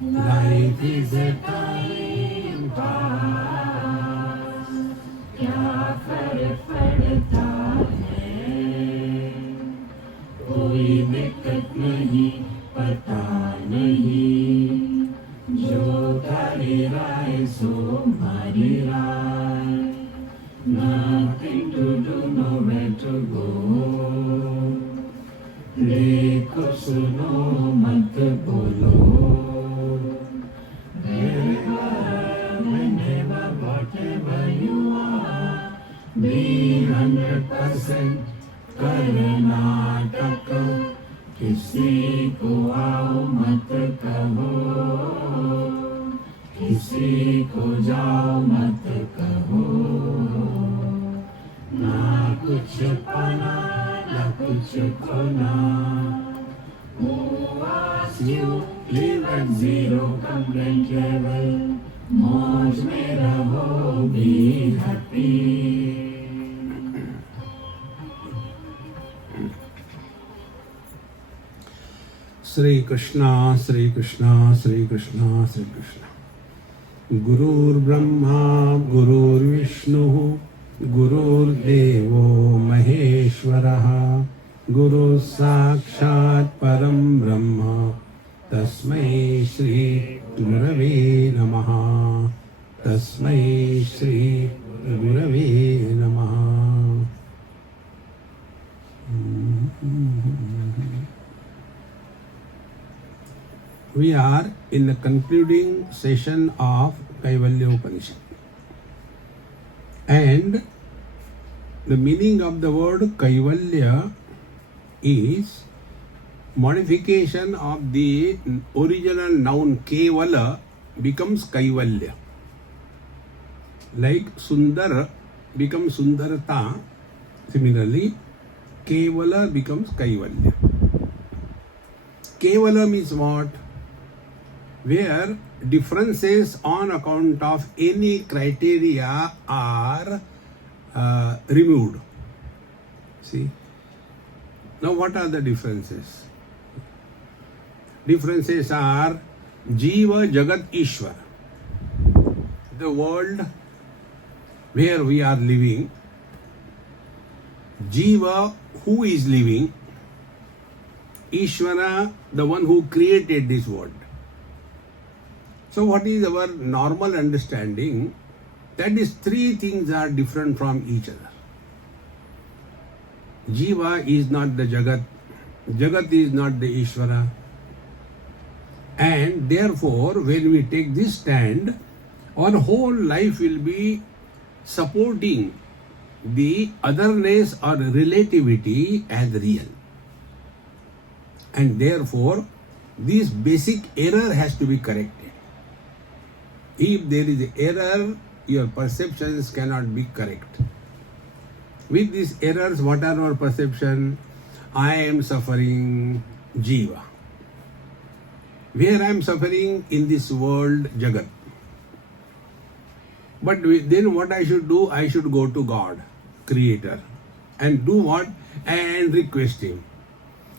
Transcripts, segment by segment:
Life is a time pass, क्या फर्क पड़ता है, कोई दिक्कत नहीं, पता नहीं, जो तारी राय सो मारी राय, nothing to do, nowhere to go, देखो सुनो मत बोलो, whenever, whatever you are, be 100% Karnataka, किसी को आओ मत कहो, किसी को जाओ मत कहो, ना कुछ पाना ना कुछ खोना, who asks you live at zero complaint level, मौज में रहो, be happy. Shri Krishna, Shri Krishna, Shri Krishna, Shri Krishna. Gurur Brahma, Gurur Vishnu, Gurur Devo Maheshwaraha, Guru Sakshat Param Brahma, Tasmai Shri Gurave Namaha, Tasmai Shri Gurave Namaha. We are in the concluding session of Kaivalyopanishad. And the meaning of the word Kaivalya is modification of the original noun Kevala becomes Kaivalya. Like Sundar becomes Sundarata, similarly Kevala becomes Kaivalya. Kevala means what? Where differences on account of any criteria are removed. See? Now what are the differences? Differences are Jiva, Jagat, Ishwar. The world where we are living, Jiva, who is living, Ishvara, the one who created this world. So what is our normal understanding? That is, three things are different from each other. Jiva is not the Jagat, Jagat is not the Ishvara. And therefore, when we take this stand, our whole life will be supporting the otherness or relativity as real. And therefore, this basic error has to be corrected. If there is error, your perceptions cannot be correct. With these errors, what are our perception? I am suffering, Jiva. Where I am suffering? In this world, Jagat. But then what I should do? I should go to God, Creator. And do what? And request Him.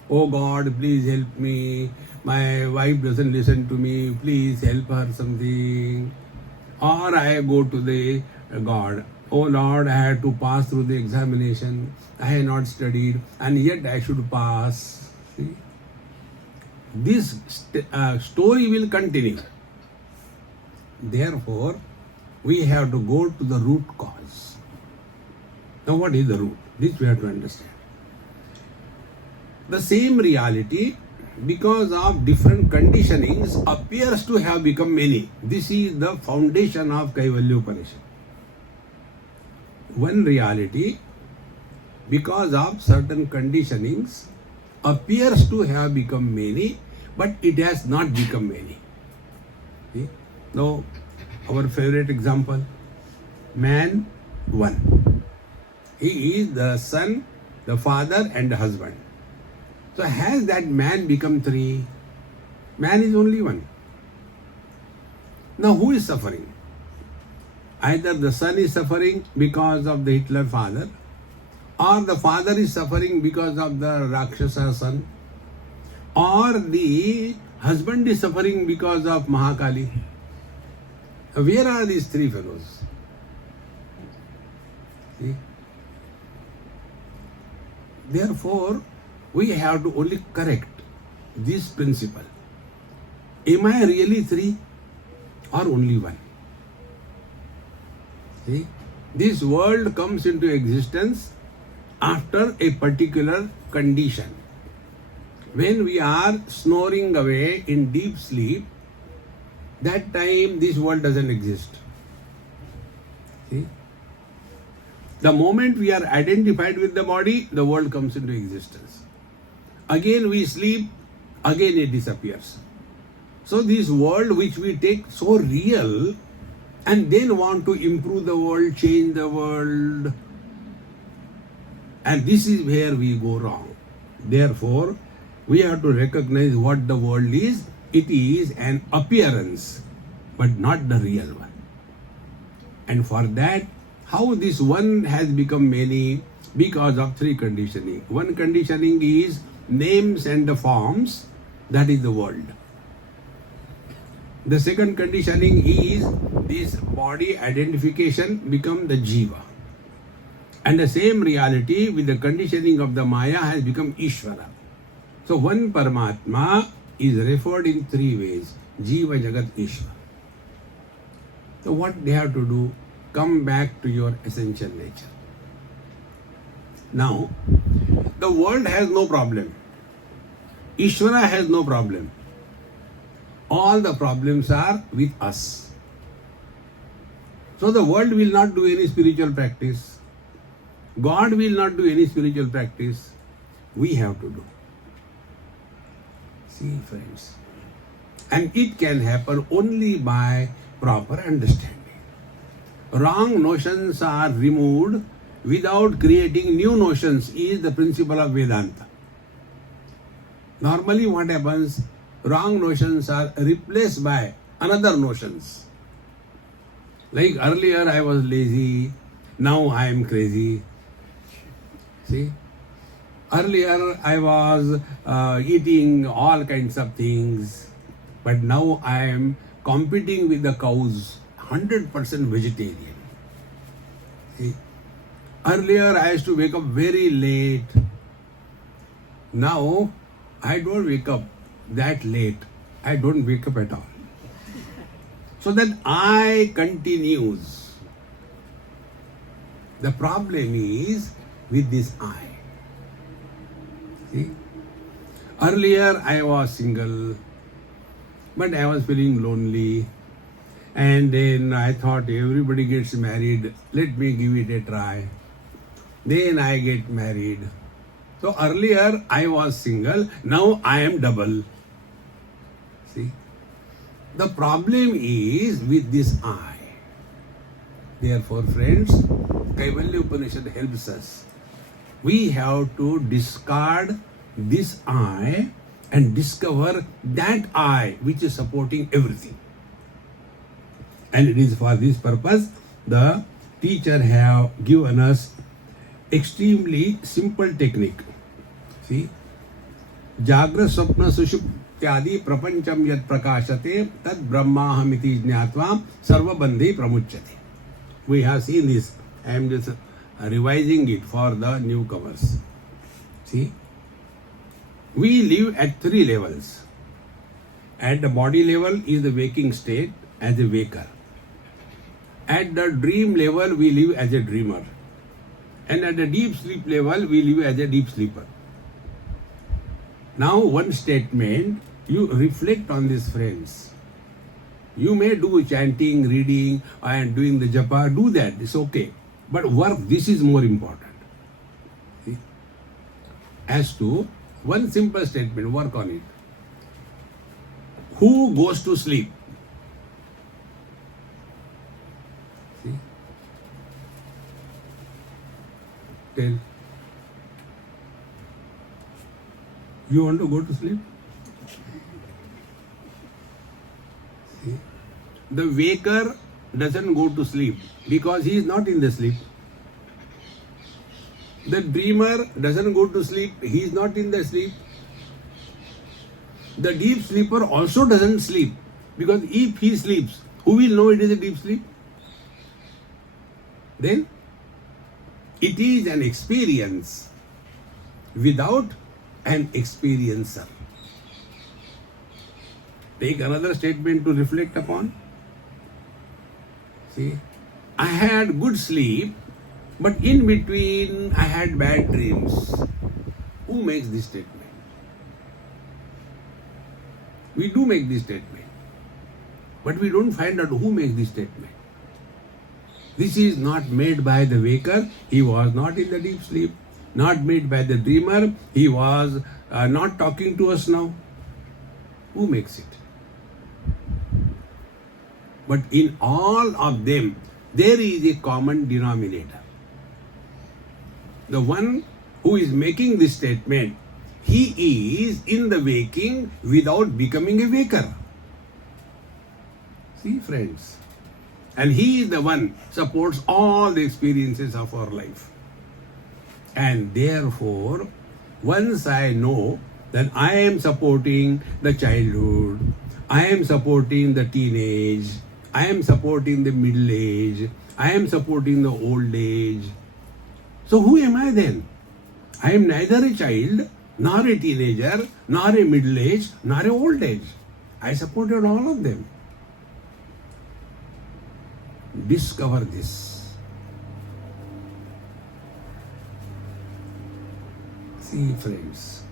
Oh God, please help me. My wife doesn't listen to me. Please help her something. Or I go to the God. Oh Lord, I had to pass through the examination. I have not studied, and yet I should pass. See? This story will continue. Therefore, we have to go to the root cause. Now, what is the root? This we have to understand. The same reality, because of different conditionings, appears to have become many. This is the foundation of Kaivalyopanishad. One reality, because of certain conditionings, appears to have become many, but it has not become many. See? Now, our favorite example, man, one. He is the son, the father, and the husband. So has that man become three? Man is only one. Now who is suffering? Either the son is suffering because of the Hitler father, or the father is suffering because of the Rakshasa son, or the Husband is suffering because of Mahakali. Where are these three fellows? See? Therefore, we have to only correct this principle. Am I really three or only one? See? This world comes into existence after a particular condition. When we are snoring away in deep sleep, that time this world doesn't exist. See? The moment we are identified with the body, the world comes into existence. Again we sleep, again it disappears. So this world which we take so real and then want to improve the world, change the world, and this is where we go wrong. Therefore, we have to recognize what the world is. It is an appearance, but not the real one. And for that, how this one has become many? Because of three conditioning. One conditioning is names and the forms, that is the world. The second conditioning is this body identification become the jiva. And the same reality with the conditioning of the Maya has become Ishvara. So one Paramatma is referred in three ways: Jiva, Jagat, Ishvara. So what they have to do? Come back to your essential nature. Now, the world has no problem. Ishvara has no problem. All the problems are with us. So the world will not do any spiritual practice. God will not do any spiritual practice. We have to do. See, friends. And it can happen only by proper understanding. Wrong notions are removed without creating new notions is the principle of Vedanta. Normally what happens? Wrong notions are replaced by another notions. Like earlier I was lazy, now I am crazy. See? Earlier I was eating all kinds of things, but now I am competing with the cows, 100% vegetarian. See? Earlier I used to wake up very late. Now I don't wake up that late. I don't wake up at all. So that I continues. The problem is with this I. See? Earlier I was single, but I was feeling lonely. And then I thought everybody gets married, let me give it a try. Then I get married. So earlier I was single, now I am double. See? The problem is with this I. Therefore, friends, Kaivalyopanishad helps us. We have to discard this I and discover that I which is supporting everything. And it is for this purpose the teacher have given us extremely simple technique. See? Jagra Swapna Sushup prapancham yat prakashate tad brahmahamiti jnatvam sarva bandhe pramuchyate. We have seen this. I am just revising it for the newcomers. See? We live at three levels. At the body level is the waking state as a waker. At the dream level we live as a dreamer. And at the deep sleep level we live as a deep sleeper. Now one statement, you reflect on this, friends. You may do chanting, reading and doing the japa, do that, it's okay. But work, this is more important. See? As to one simple statement, work on it. Who goes to sleep? See? Tell. You want to go to sleep? See? The waker doesn't go to sleep because he is not in the sleep. The dreamer doesn't go to sleep, he is not in the sleep. The deep sleeper also doesn't sleep, because if he sleeps, who will know it is a deep sleep? Then it is an experience without an experiencer. Take another statement to reflect upon. See, I had good sleep, but in between I had bad dreams. Who makes this statement? We do make this statement, but we don't find out who makes this statement. This is not made by the waker. He was not in the deep sleep. Not made by the dreamer. He was not talking to us now. Who makes it? But in all of them, there is a common denominator. The one who is making this statement, he is in the waking without becoming a waker. See, friends. And he is the one supports all the experiences of our life. And therefore, once I know that I am supporting the childhood, I am supporting the teenage, I am supporting the middle age, I am supporting the old age. So who am I then? I am neither a child, nor a teenager, nor a middle age, nor a old age. I supported all of them. Discover this. See, friends.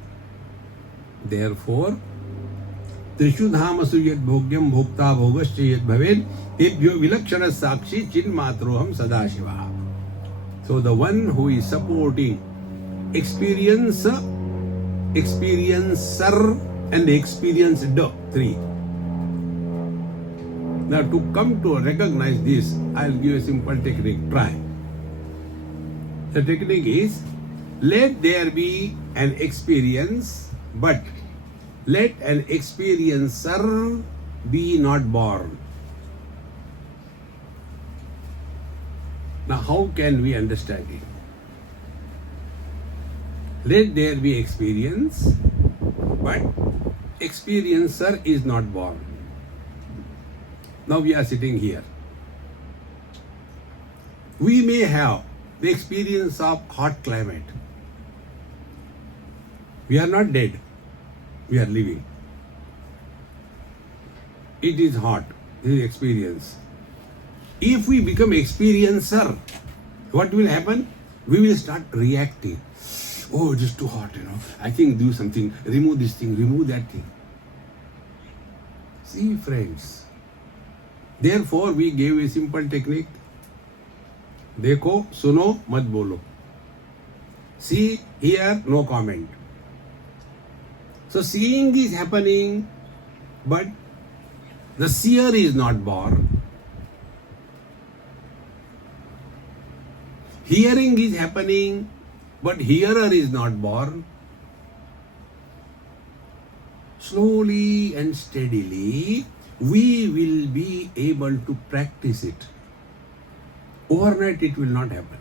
Therefore, Trishu dhamasu yad bhogyam bhokta bhogascha yad bhaved tebhyo vilakshana sakshi chinmatroham sadashiva. So the one who is supporting experiencer, and experienced, three. Now to come to recognize this, I'll give a simple technique. Try. The technique is, let there be an experience, but let an experiencer be not born. Now how can we understand it? Let there be experience, but experiencer is not born. Now we are sitting here. We may have the experience of hot climate. We are not dead. We are living. It is hot. This is experience. If we become experiencer, what will happen? We will start reacting. Oh, it is too hot, I think do something. Remove this thing, remove that thing. See, friends. Therefore, we gave a simple technique. Dekho, suno, mat bolo. See, here, no comment. So, seeing is happening, but the seer is not born. Hearing is happening, but hearer is not born. Slowly and steadily, we will be able to practice it. Overnight it will not happen.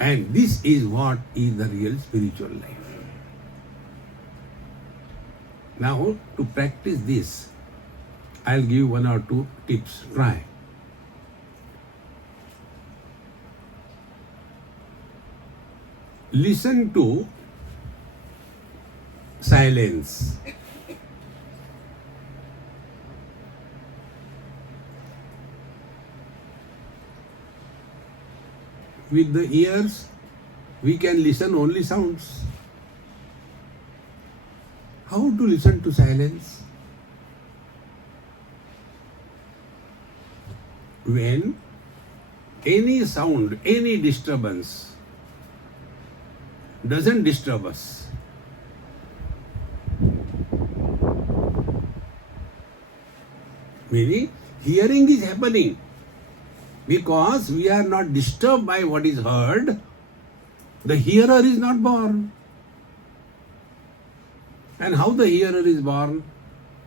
And this is what is the real spiritual life. Now, to practice this, I'll give one or two tips. Try. Listen to silence. With the ears, we can listen only sounds. How to listen to silence? When any sound, any disturbance doesn't disturb us. Meaning, hearing is happening because we are not disturbed by what is heard. The hearer is not born. And how the hearer is born?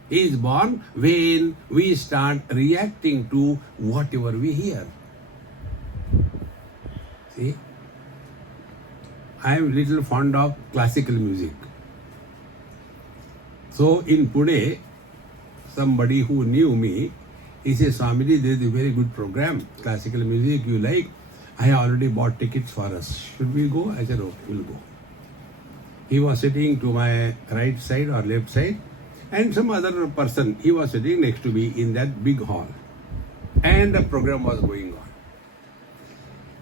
He is born when we start reacting to whatever we hear. See? I am little fond of classical music. So in Pune, somebody who knew me, he says, Swamiji, there is a very good program, classical music you like. I have already bought tickets for us. Should we go? I said, okay, we'll go. He was sitting to my right side or left side, and some other person, he was sitting next to me in that big hall. And the program was going on.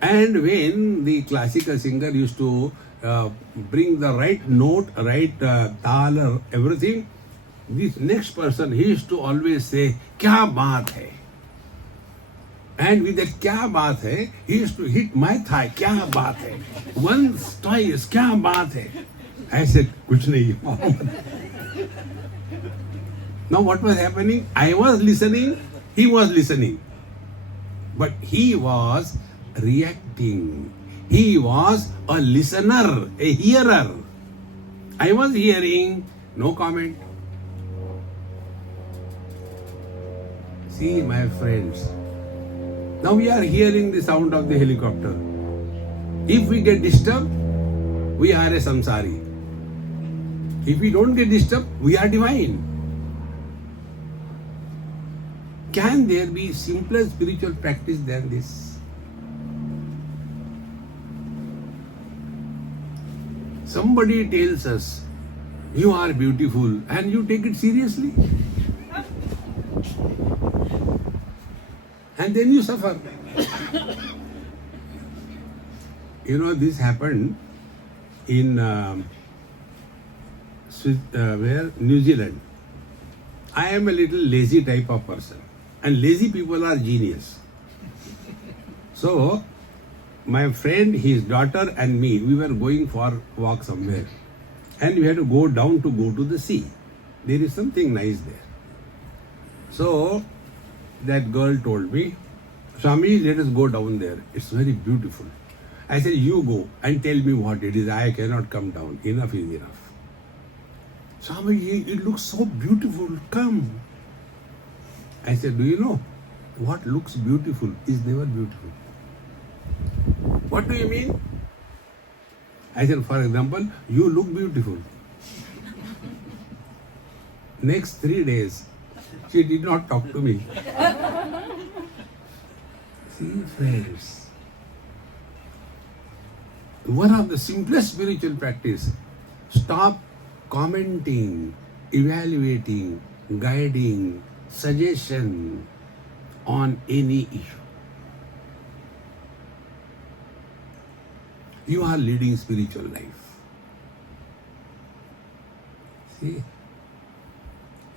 And when the classical singer used to bring the right note, right tal or everything, this next person, he used to always say, "Kya baat hai?" And with that "Kya baat hai," he used to hit my thigh, "Kya baat hai?" Once, twice, "Kya baat hai?" I said, "Kuch nahi." Now what was happening? I was listening, he was listening. But he was reacting. He was a listener, a hearer. I was hearing, no comment. See, my friends, now we are hearing the sound of the helicopter. If we get disturbed, we are a samsari. If we don't get disturbed, we are divine. Can there be simpler spiritual practice than this? Somebody tells us, you are beautiful, and you take it seriously. And then you suffer. This happened in New Zealand. I am a little lazy type of person. And lazy people are genius. So, my friend, his daughter and me, we were going for a walk somewhere. And we had to go down to go to the sea. There is something nice there. So, that girl told me, Swami, let us go down there. It's very beautiful. I said, you go and tell me what it is. I cannot come down. Enough is enough. Swami, it looks so beautiful. Come. I said, do you know, what looks beautiful is never beautiful. What do you mean? I said, for example, you look beautiful. Next 3 days, she did not talk to me. See, friends, one of the simplest spiritual practice, stop commenting, evaluating, guiding, suggestion on any issue. You are leading spiritual life. See,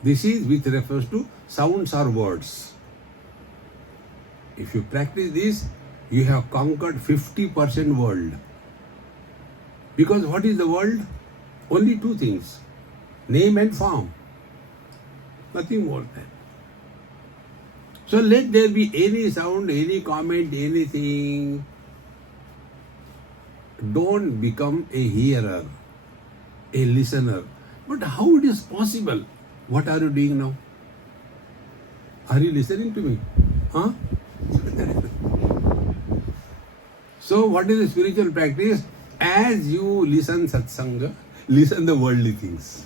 this is which refers to sounds or words. If you practice this, you have conquered 50% world. Because what is the world? Only two things, name and form. Nothing more than. So let there be any sound, any comment, anything. Don't become a hearer, a listener. But how it is possible? What are you doing now? Are you listening to me? Huh? So what is the spiritual practice? As you listen satsanga, listen the worldly things.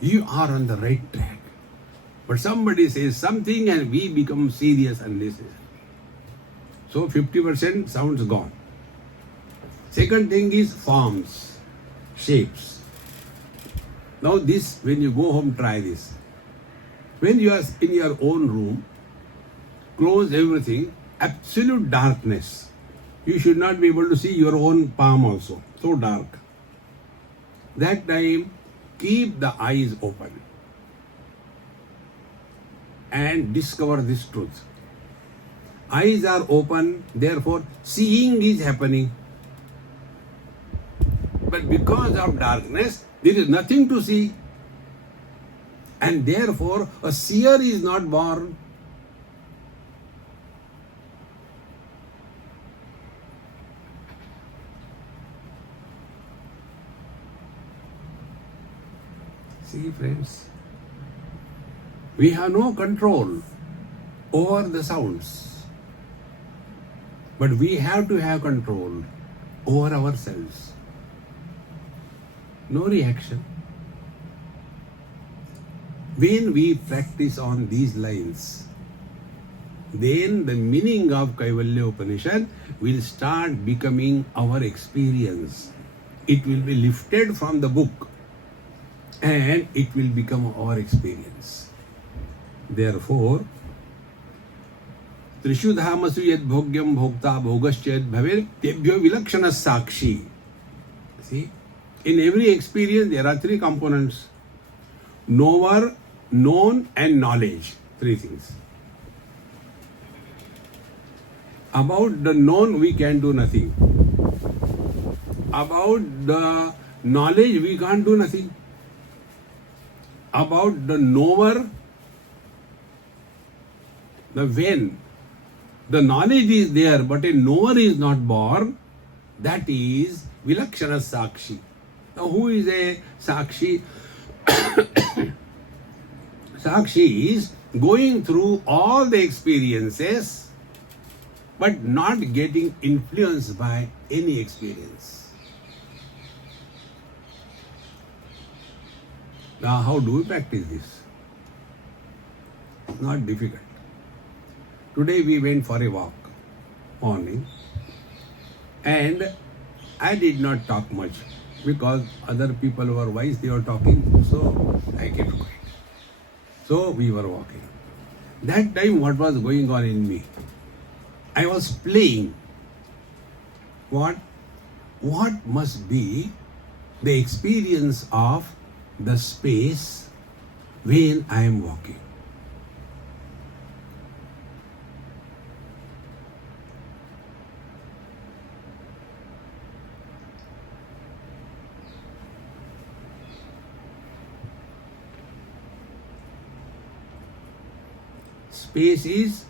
You are on the right track. But somebody says something and we become serious and listen. So 50% sounds gone. Second thing is forms, shapes. Now this, when you go home, try this. When you are in your own room, close everything, absolute darkness. You should not be able to see your own palm also. So dark. That time, keep the eyes open and discover this truth. Eyes are open, therefore seeing is happening. But because of darkness, there is nothing to see. And therefore, a seer is not born. See, friends, we have no control over the sounds. But we have to have control over ourselves. No reaction. When we practice on these lines, then the meaning of Kaivalyopanishad will start becoming our experience. It will be lifted from the book and it will become our experience. Therefore, Trishu dhamasu yad bhogyam bhokta bhogaschet bhaver tebhyo vilakshana sakshi. See, in every experience there are three components: knower, known and knowledge. Three things. About the known we can do nothing. About the knowledge we can't do nothing. About the knower, when the knowledge is there but a knower is not born, that is vilakshana sakshi. Now who is a sakshi? Sakshi is going through all the experiences but not getting influenced by any experience. Now how do we practice this? It's not difficult. Today we went for a walk, morning, and I did not talk much because other people were wise, they were talking, so I kept quiet. So we were walking. That time what was going on in me? I was playing. What must be the experience of the space when I am walking? Space is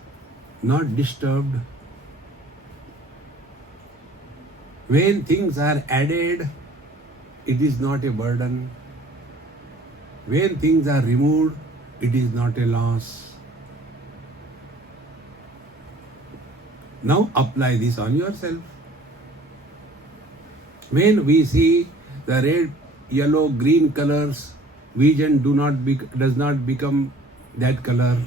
not disturbed. When things are added, it is not a burden. When things are removed, it is not a loss. Now apply this on yourself. When we see the red, yellow, green colors, vision does not become that color.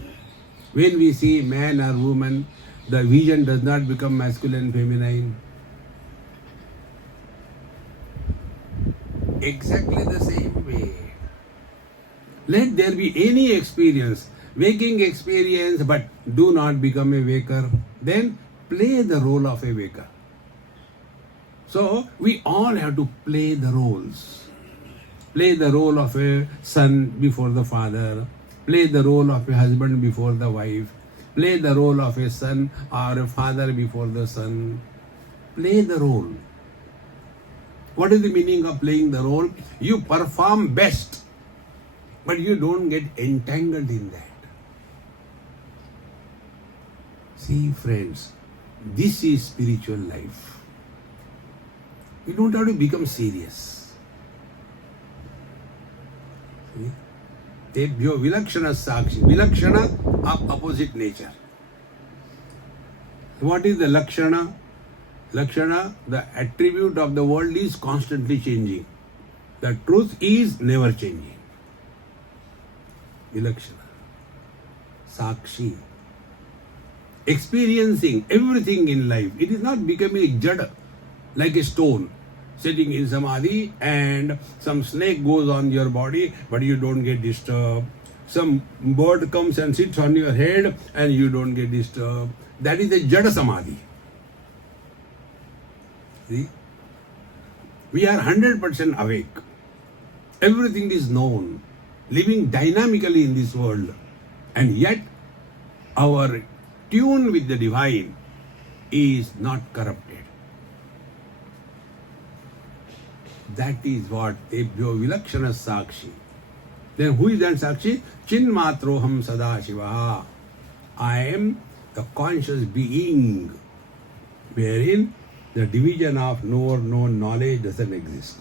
When we see man or woman, the vision does not become masculine, feminine. Exactly the same way. Let there be any experience, waking experience, but do not become a waker. Then play the role of a waker. So we all have to play the roles. Play the role of a son before the father. Play the role of a husband before the wife. Play the role of a son or a father before the son. Play the role. What is the meaning of playing the role? You perform best, but you don't get entangled in that. See, friends, this is spiritual life. You don't have to become serious. See? Tebhyo vilakshana sakshi. Vilakshana of opposite nature. What is the lakshana? Lakshana, the attribute of the world is constantly changing. The truth is never changing. Vilakshana. Sakshi. Experiencing everything in life. It is not becoming jada, like a stone, sitting in samadhi and some snake goes on your body but you don't get disturbed. Some bird comes and sits on your head and you don't get disturbed. That is a jada samadhi. See? We are 100% awake. Everything is known, living dynamically in this world, and yet our tune with the divine is not corrupted. That is what Tebhyo Vilakshana Sakshi. Then who is that Sakshi? Chinmatroham Sadashiva. I am the conscious being wherein the division of knower, known, knowledge doesn't exist.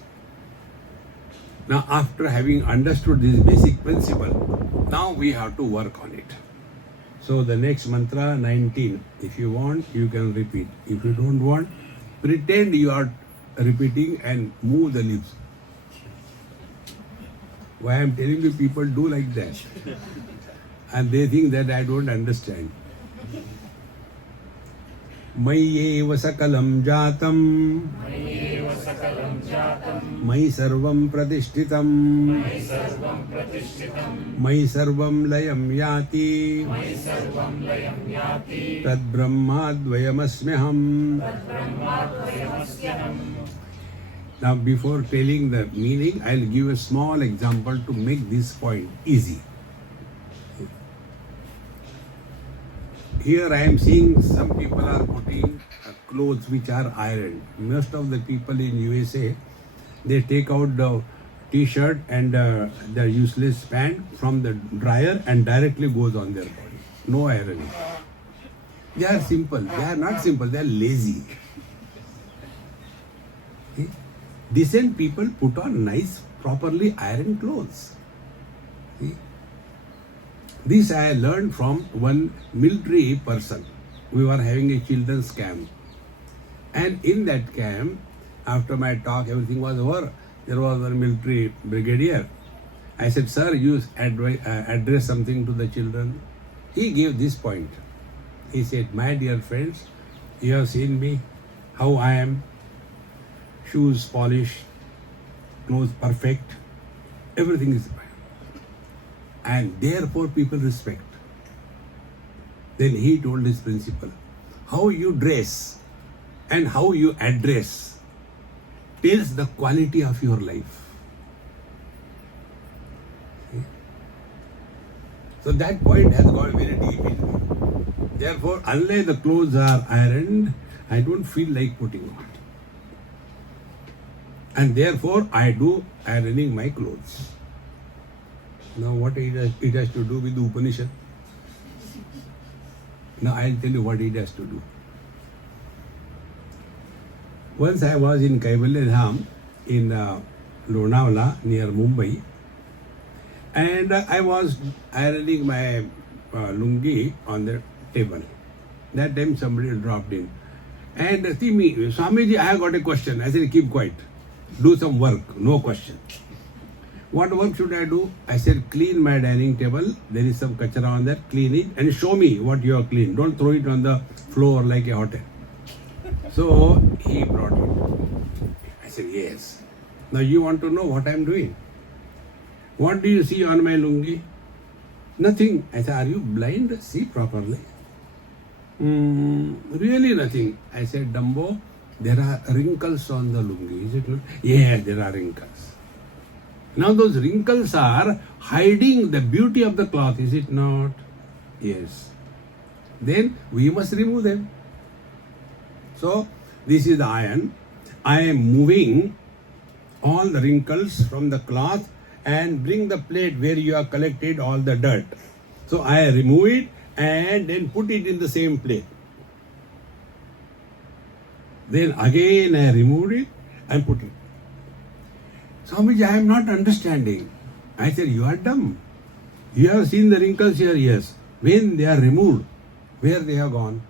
Now after having understood this basic principle, now we have to work on it. So the next mantra 19, if you want you can repeat. If you don't want, pretend you are repeating and move the lips. Why I am telling you, people do like that. And they think that I don't understand. मय्येव सकलं जातं मयि सर्वं प्रतिष्ठितं मयि सर्वं लयं याति तद्ब्रह्माद्वयमस्म्यहम्. Now, before telling the meaning, I'll give a small example to make this point easy. Here I am seeing some people are putting clothes which are ironed. Most of the people in USA, they take out the t-shirt and the useless pant from the dryer and directly goes on their body. No ironing. They are simple. They are not simple. They are lazy. Okay? Decent people put on nice, properly ironed clothes. See? This I learned from one military person. We were having a children's camp. And in that camp, after my talk, everything was over. There was a military brigadier. I said, sir, you address something to the children. He gave this point. He said, my dear friends, you have seen me, how I am. Shoes polished, clothes perfect, everything is fine. And therefore people respect. Then he told his principal, how you dress and how you address tells the quality of your life. See? So that point has gone very deep in me. Therefore, unless the clothes are ironed, I don't feel like putting on. And therefore, I do ironing my clothes. Now, what it has to do with the Upanishad? Now, I'll tell you what it has to do. Once I was in Kaivalyopanishad in Lonavala near Mumbai, and I was ironing my lungi on the table. That time somebody dropped in. And see me, Swamiji, I have got a question. I said, keep quiet. Do some work, no question. What work should I do? I said, clean my dining table. There is some kachara on that. Clean it and show me what you have cleaned. Don't throw it on the floor like a hotel. So he brought it. I said, yes. Now you want to know what I am doing? What do you see on my lungi? Nothing. I said, are you blind? See properly. Really nothing. I said, Dumbo, there are wrinkles on the lungi, is it not? Yeah, there are wrinkles. Now those wrinkles are hiding the beauty of the cloth, is it not? Yes. Then we must remove them. So this is the iron. I am moving all the wrinkles from the cloth and bring the plate where you have collected all the dirt. So I remove it and then put it in the same plate. Then again I removed it and put it. Swamiji, I am not understanding. I said, you are dumb. You have seen the wrinkles here, yes. When they are removed, where they have gone?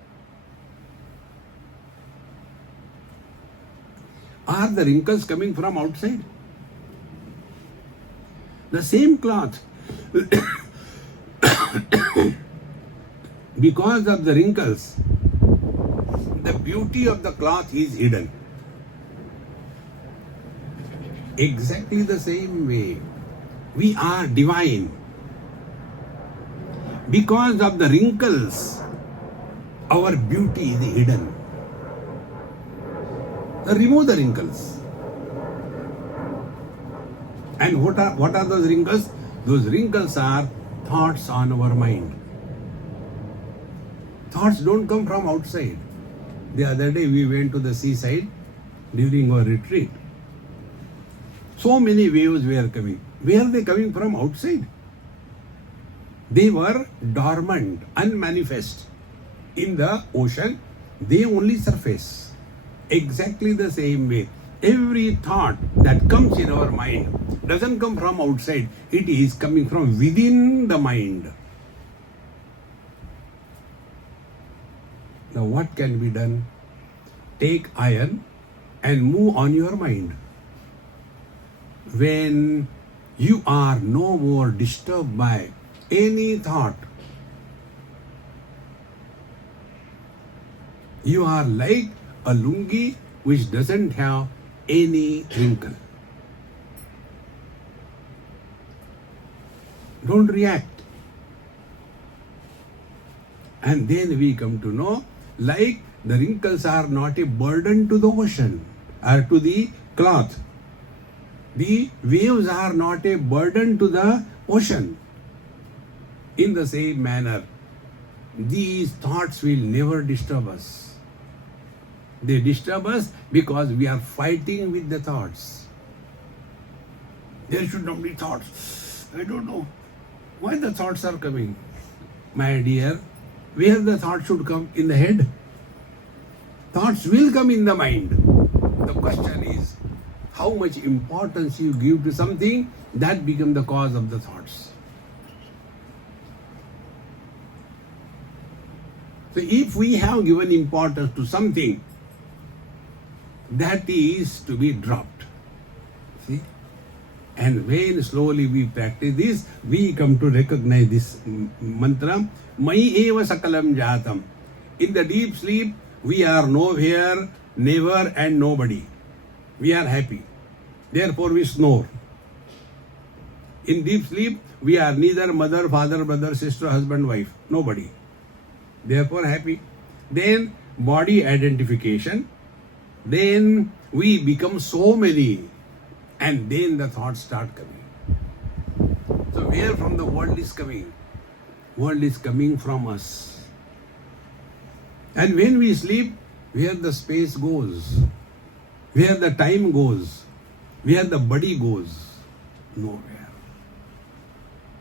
Are the wrinkles coming from outside? The same cloth. Because of the wrinkles, the beauty of the cloth is hidden. Exactly the same way, we are divine. Because of the wrinkles, our beauty is hidden. So remove the wrinkles. And what are those wrinkles? Those wrinkles are thoughts on our mind. Thoughts don't come from outside. The other day we went to the seaside during our retreat. So many waves were coming. Where are they coming from? Outside. They were dormant, unmanifest. In the ocean, they only surface. Exactly the same way. Every thought that comes in our mind doesn't come from outside. It is coming from within the mind. Now what can be done? Take iron and move on your mind. When You are no more disturbed by any thought. You are like a lungi which doesn't have any wrinkle. Don't react. And then we come to know, like the wrinkles are not a burden to the ocean or to the cloth. The waves are not a burden to the ocean. In the same manner, these thoughts will never disturb us. They disturb us because we are fighting with the thoughts. There should not be thoughts. I don't know why the thoughts are coming. My dear, where the thoughts should come? In the head? Thoughts will come in the mind. The question is, how much importance you give to something that becomes the cause of the thoughts. So if we have given importance to something, that is to be dropped. See? And when slowly we practice this, we come to recognize this mantra, Mai eva sakalam jatam. In the deep sleep, we are nowhere, never and nobody. We are happy. Therefore we snore. In deep sleep, we are neither mother, father, brother, sister, husband, wife. Nobody. Therefore happy. Then body identification. Then we become so many. And then the thoughts start coming. So where from the world is coming? World is coming from us. And when we sleep, where the space goes? Where the time goes? Where the body goes? Nowhere.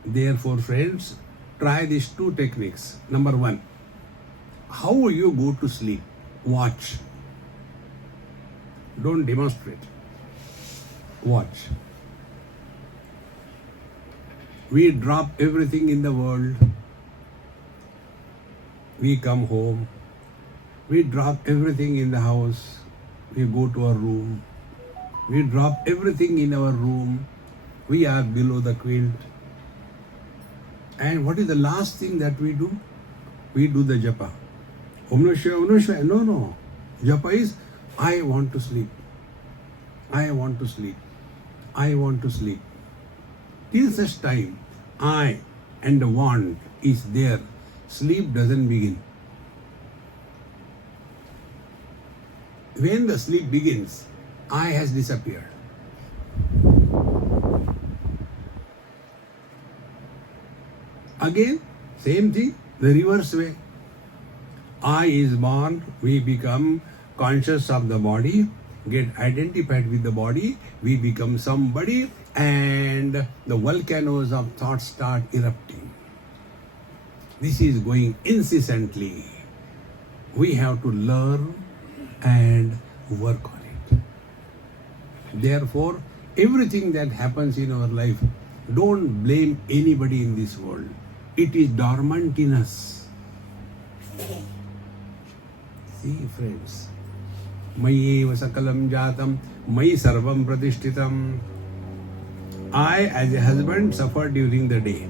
Therefore, friends, try these two techniques. Number one, how you go to sleep? Watch. Don't demonstrate. Watch. We drop everything in the world. We come home. We drop everything in the house. We go to our room. We drop everything in our room. We are below the quilt. And what is the last thing that we do? We do the japa. Om Namah Shivaya, Om Namah Shivaya. No. Japa is, I want to sleep. I want to sleep. I want to sleep. Till such time, I and the want is there. Sleep doesn't begin. When the sleep begins, I has disappeared. Again, same thing, the reverse way. I is born, we become conscious of the body, get identified with the body, we become somebody, and the volcanoes of thoughts start erupting. This is going incessantly. We have to learn and work on it. Therefore, everything that happens in our life, don't blame anybody in this world. It is dormant in us. See, friends, Mai eva sakalam jatam, Mai sarvam pratishtitam. I, as a husband, suffer during the day.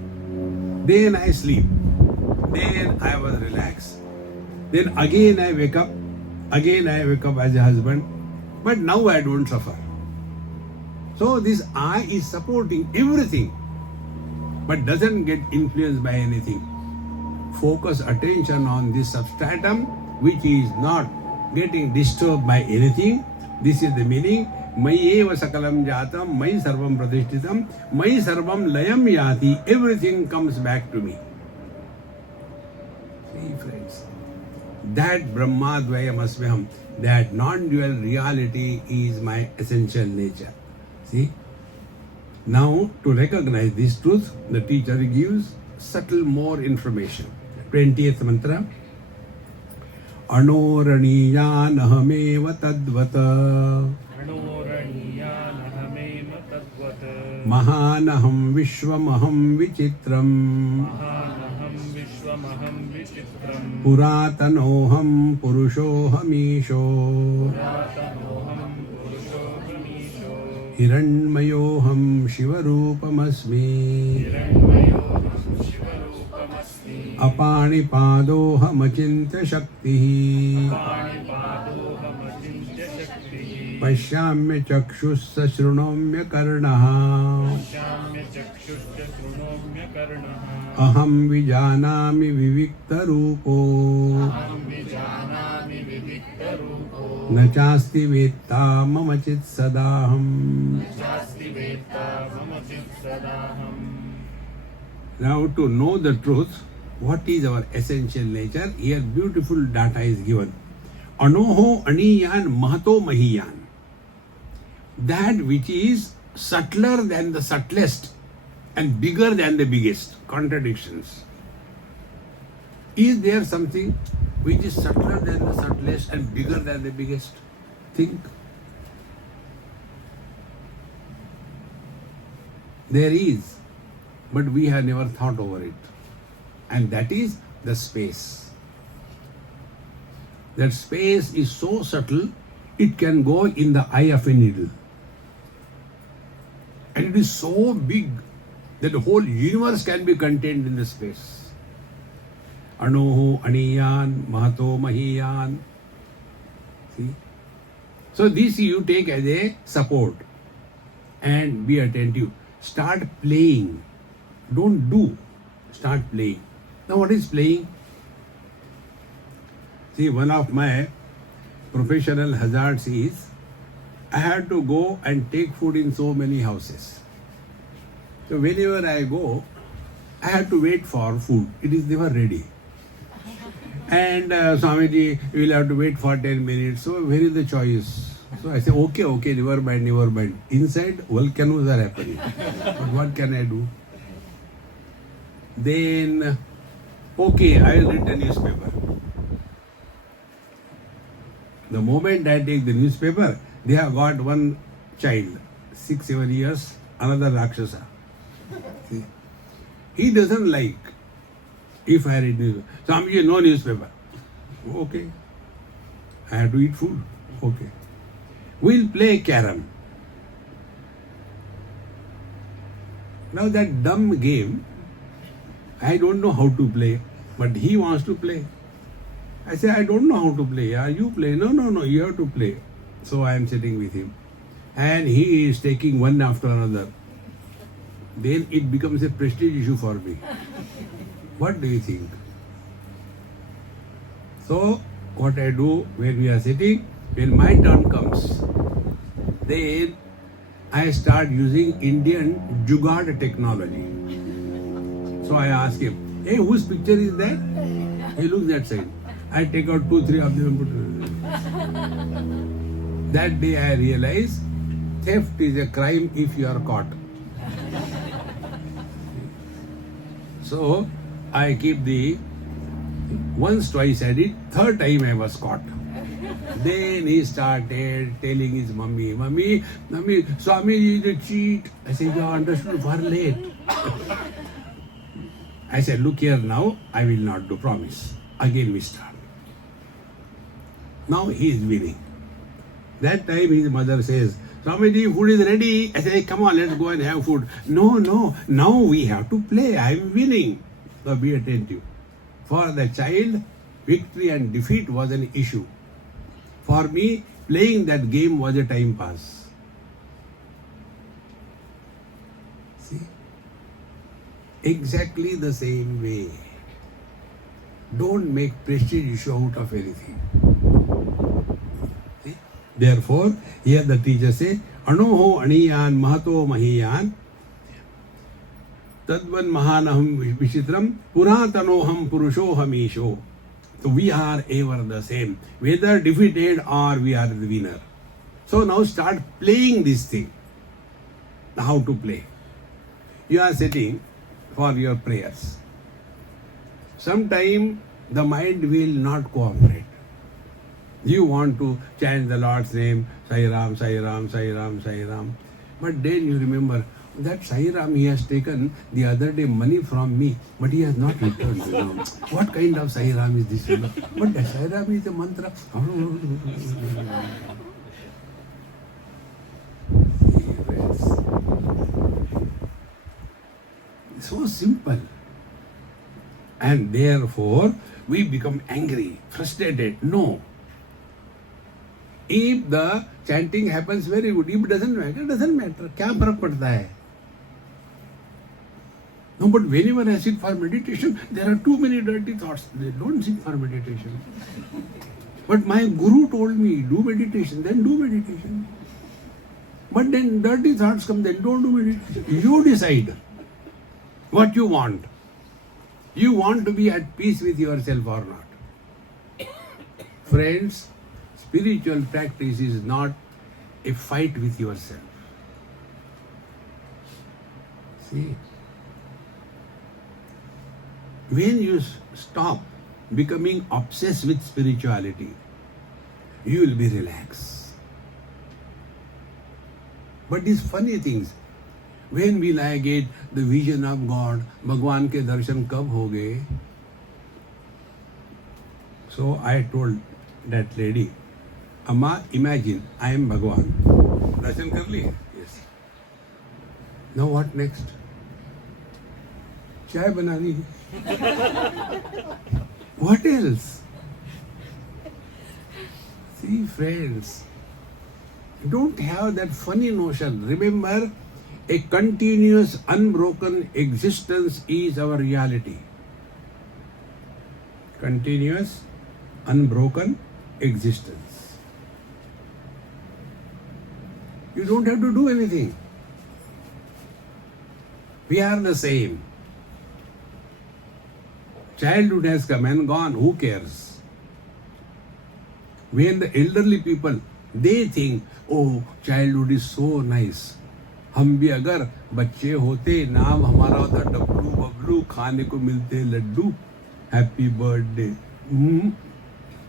Then I sleep. Then I was relaxed. Then again I wake up. Again I wake up as a husband. But now I don't suffer. So this I is supporting everything, but doesn't get influenced by anything. Focus attention on this substratum which is not getting disturbed by anything. This is the meaning. Mai eva sakalam jatam, Mai sarvam pratishtitam, Mai sarvam layam yati. Everything comes back to me. See, friends, that Brahmadvayam asmyam, that non-dual reality is my essential nature. See? Now, to recognize this truth, the teacher gives subtle more information. 20th mantra. Anoraniyanahmeva tadvata. Anoraniyanahmeva tadvata. Mahanaham vishwamaham vichitram. Mahanaham vishwamaham vichitram. Puratanoham purushohamisho. Puratanoham purushohamisho. हिरण्मयोऽहं शिवरूपमस्मि हिरण्मयोऽहं शिवरूपमस्मि अपाणिपादोऽहमचिन्त्यशक्तिः पाणिपादोऽहमचिन्त्यशक्तिः पश्याम्य चक्षुः शृणोम्य कर्णः पश्याम्य चक्षुश्च शृणोम्य कर्णः अहं विजानामि विविक्तरूपो अहं विजानामि विविक्तरूपो न चास्ति वेत्ता मम चित्सदाहम्. चास्ति वेत्ता मम चित्सदाहम्. Now to know the truth, what is our essential nature, here beautiful data is given. Anoho aniyan mahato mahiyan. That which is subtler than the subtlest and bigger than the biggest. Contradictions. Is there something which is subtler than the subtlest and bigger than the biggest? Think. There is, but we have never thought over it. And that is the space. That space is so subtle, it can go in the eye of a needle. And it is so big that the whole universe can be contained in the space. Anoho, Aniyan, Mahato, Mahiyan. See? So this you take as a support and be attentive. Start playing. Don't do. Start playing. Now what is playing? See, one of my professional hazards is I had to go and take food in so many houses. So whenever I go, I have to wait for food. It is never ready. And Swamiji, you will have to wait for 10 minutes. So where is the choice? So I say, okay, never mind. Inside, volcanoes are happening. But what can I do? Then, okay, I will read the newspaper. The moment I take the newspaper, they have got one child, 6-7 years, another Rakshasa. See? He doesn't like if I read newspaper. Swamiji, no newspaper. Okay. I have to eat food. Okay. We'll play carom. Now that dumb game, I don't know how to play, but he wants to play. I say, I don't know how to play. You play. No, you have to play. So I am sitting with him. And he is taking one after another. Then it becomes a prestige issue for me. What do you think? So, what I do when we are sitting, when my turn comes, then I start using Indian jugaad technology. So I ask him, hey, whose picture is that? He looks that side. I take out 2-3 of them and put it. That day I realized theft is a crime if you are caught. So I keep once, twice I did, third time I was caught. Then he started telling his mummy, Swami is a cheat. I said, you understood far late. I said, look here now, I will not do, promise. Again we start. Now he is winning. That time his mother says, Swamiji, food is ready. I say, come on, let's go and have food. No, now we have to play. I am winning. So be attentive. For the child, victory and defeat was an issue. For me, playing that game was a time pass. See? Exactly the same way. Don't make prestige issue out of anything. See? Therefore, here the teacher says, Anoho aniyan mahato mahiyan tadvan mahanaham vichitram puratanoham purushoham isho. So we are ever the same, whether defeated or we are the winner. So now start playing this thing. How to play? You are sitting for your prayers. Sometime the mind will not cooperate. You want to chant the Lord's name, Sai Ram, Sai Ram, Sai Ram, Sai Ram. But then you remember, that Sai Ram, he has taken the other day money from me, but he has not returned. What kind of Sai Ram is this? But the Sai Ram is a mantra. So simple. And therefore, we become angry, frustrated. No. If the chanting happens very good, if it doesn't matter. क्या फर्क पड़ता है? No, but whenever I sit for meditation, there are too many dirty thoughts. They don't sit for meditation. But my guru told me, do meditation, then do meditation. But then dirty thoughts come, then don't do meditation. You decide what you want. You want to be at peace with yourself or not. Friends, spiritual practice is not a fight with yourself. See, when you stop becoming obsessed with spirituality, you will be relaxed. But these funny things, when will I get the vision of God? Bhagwan ke darshan kab ho gaye? So I told that lady, Amma, imagine I am Bhagwan. Darshan kar liye? Yes. Now what next? Chai banani. What else? See, friends, don't have that funny notion. Remember, a continuous, unbroken existence is our reality. Continuous, unbroken existence. You don't have to do anything. We are the same. Childhood has come and gone. Who cares? When the elderly people, they think, oh, childhood is so nice. हम भी अगर बच्चे होते, नाम हमारा होता W Bablu, खाने को मिलते लड्डू, happy birthday.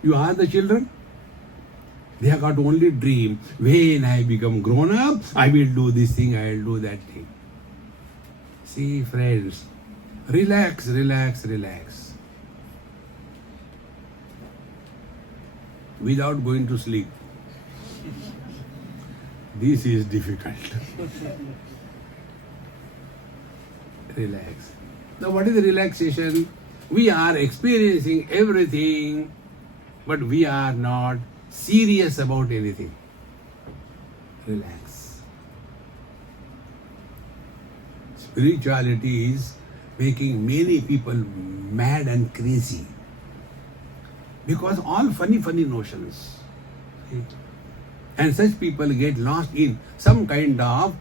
You are the children. They have got only dream. When I become grown up, I will do this thing, I will do that thing. See, friends, relax, relax, relax. Without going to sleep. This is difficult. Relax. Now, what is the relaxation? We are experiencing everything, but we are not serious about anything. Relax. Spirituality is making many people mad and crazy because all funny notions. And such people get lost in some kind of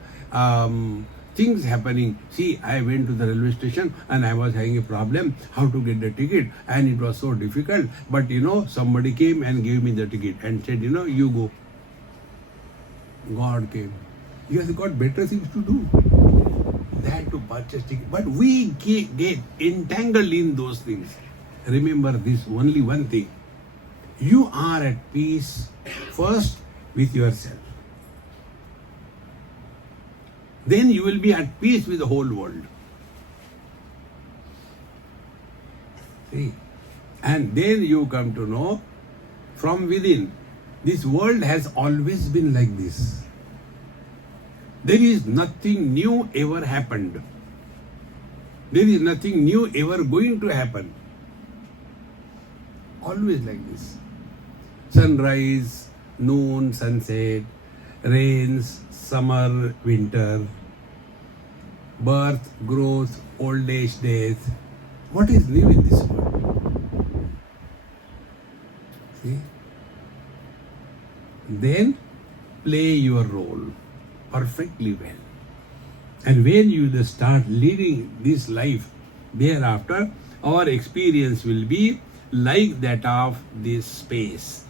things happening. See, I went to the railway station and I was having a problem how to get the ticket, and it was so difficult. But somebody came and gave me the ticket and said, you go. God came. He has got better things to do than to purchase ticket. But we get entangled in those things. Remember this only one thing. You are at peace first with yourself. Then you will be at peace with the whole world. See? And then you come to know from within, this world has always been like this. There is nothing new ever happened. There is nothing new ever going to happen. Always like this. Sunrise, noon, sunset, rains, summer, winter, birth, growth, old age, death. What is new in this world? See? Then play your role perfectly well. And when you just start leading this life, thereafter, our experience will be like that of this space.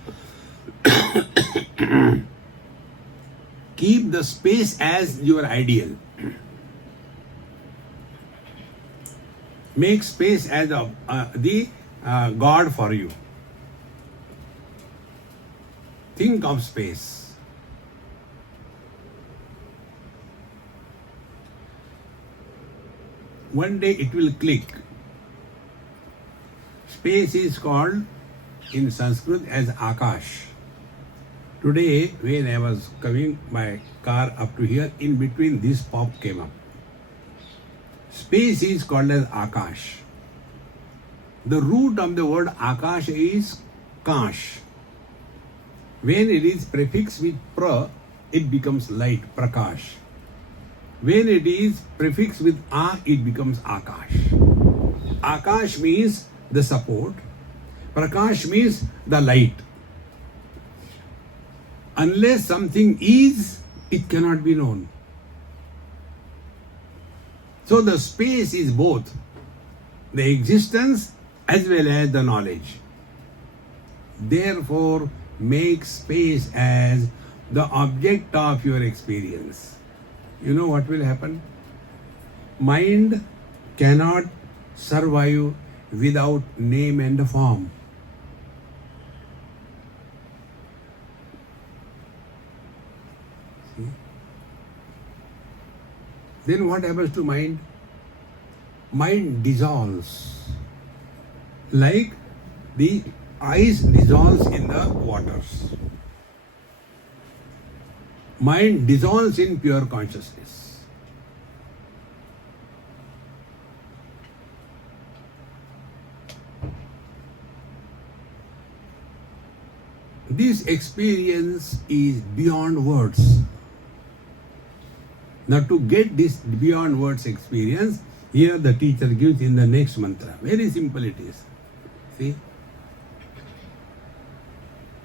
Keep the space as your ideal. Make space as the God for you. Think of space. One day it will click. Space is called in Sanskrit as Akash. Today, when I was coming my car up to here, in between this pop came up. Space is called as Akash. The root of the word Akash is Kash. When it is prefixed with pra, it becomes light, Prakash. When it is prefixed with A, it becomes Akash. Akash means the support. Prakash means the light. Unless something is, it cannot be known. So the space is both the existence as well as the knowledge. Therefore, make space as the object of your experience. You know what will happen? Mind cannot survive without name and form. See? Then what happens to mind? Mind dissolves. Like the ice dissolves in the waters. Mind dissolves in pure consciousness. This experience is beyond words. Now to get this beyond words experience, here the teacher gives in the next mantra. Very simple it is. See?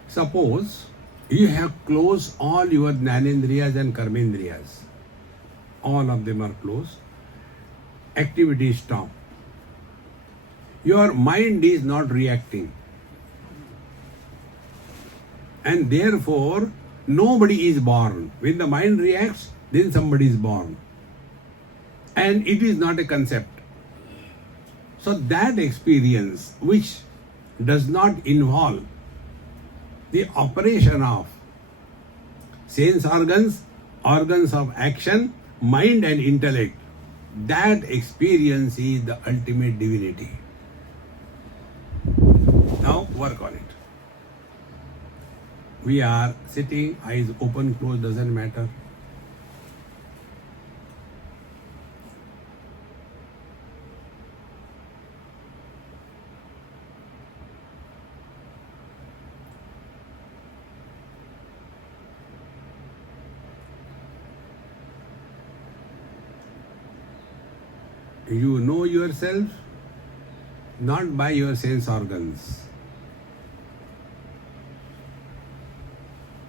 Suppose you have closed all your Jnanendriyas and Karmendriyas. All of them are closed. Activity stop. Your mind is not reacting. And therefore, nobody is born. When the mind reacts, then somebody is born. And it is not a concept. So that experience which does not involve the operation of sense organs, organs of action, mind and intellect, that experience is the ultimate divinity. Now work on it. We are sitting, eyes open, closed, doesn't matter. You know yourself not by your sense organs.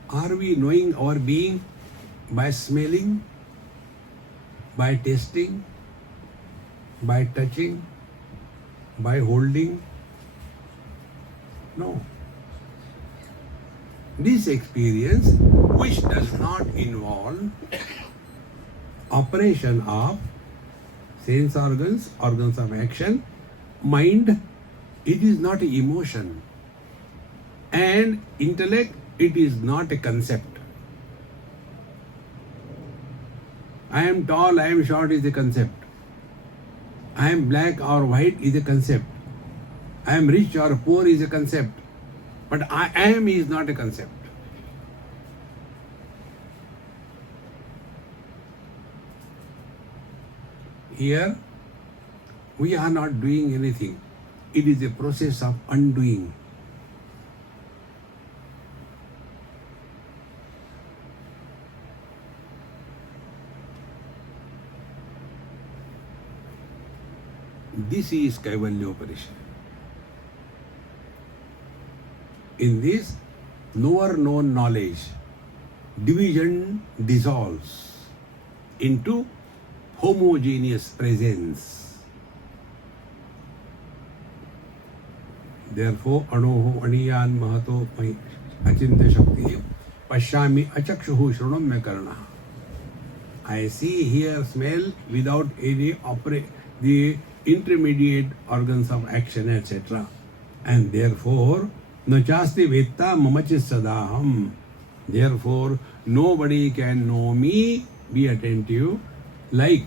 Are we knowing our being by smelling, by tasting, by touching, by holding? No. This experience, which does not involve operation of sense organs, organs of action, mind, it is not an emotion. And intellect, it is not a concept. I am tall, I am short is a concept. I am black or white is a concept. I am rich or poor is a concept. But I am is not a concept. Here, we are not doing anything. It is a process of undoing. This is Kaivalyopanishad. In this knower known knowledge, division dissolves into homogeneous presence. Therefore, anoho aniyan mahato achintya shakti pashyami achakshuhu shrunamya karna. I see, hear, smell without any the intermediate organs of action, etc. And therefore, nachasti vetta mamachis sadaham. Therefore, nobody can know me. Be attentive. Like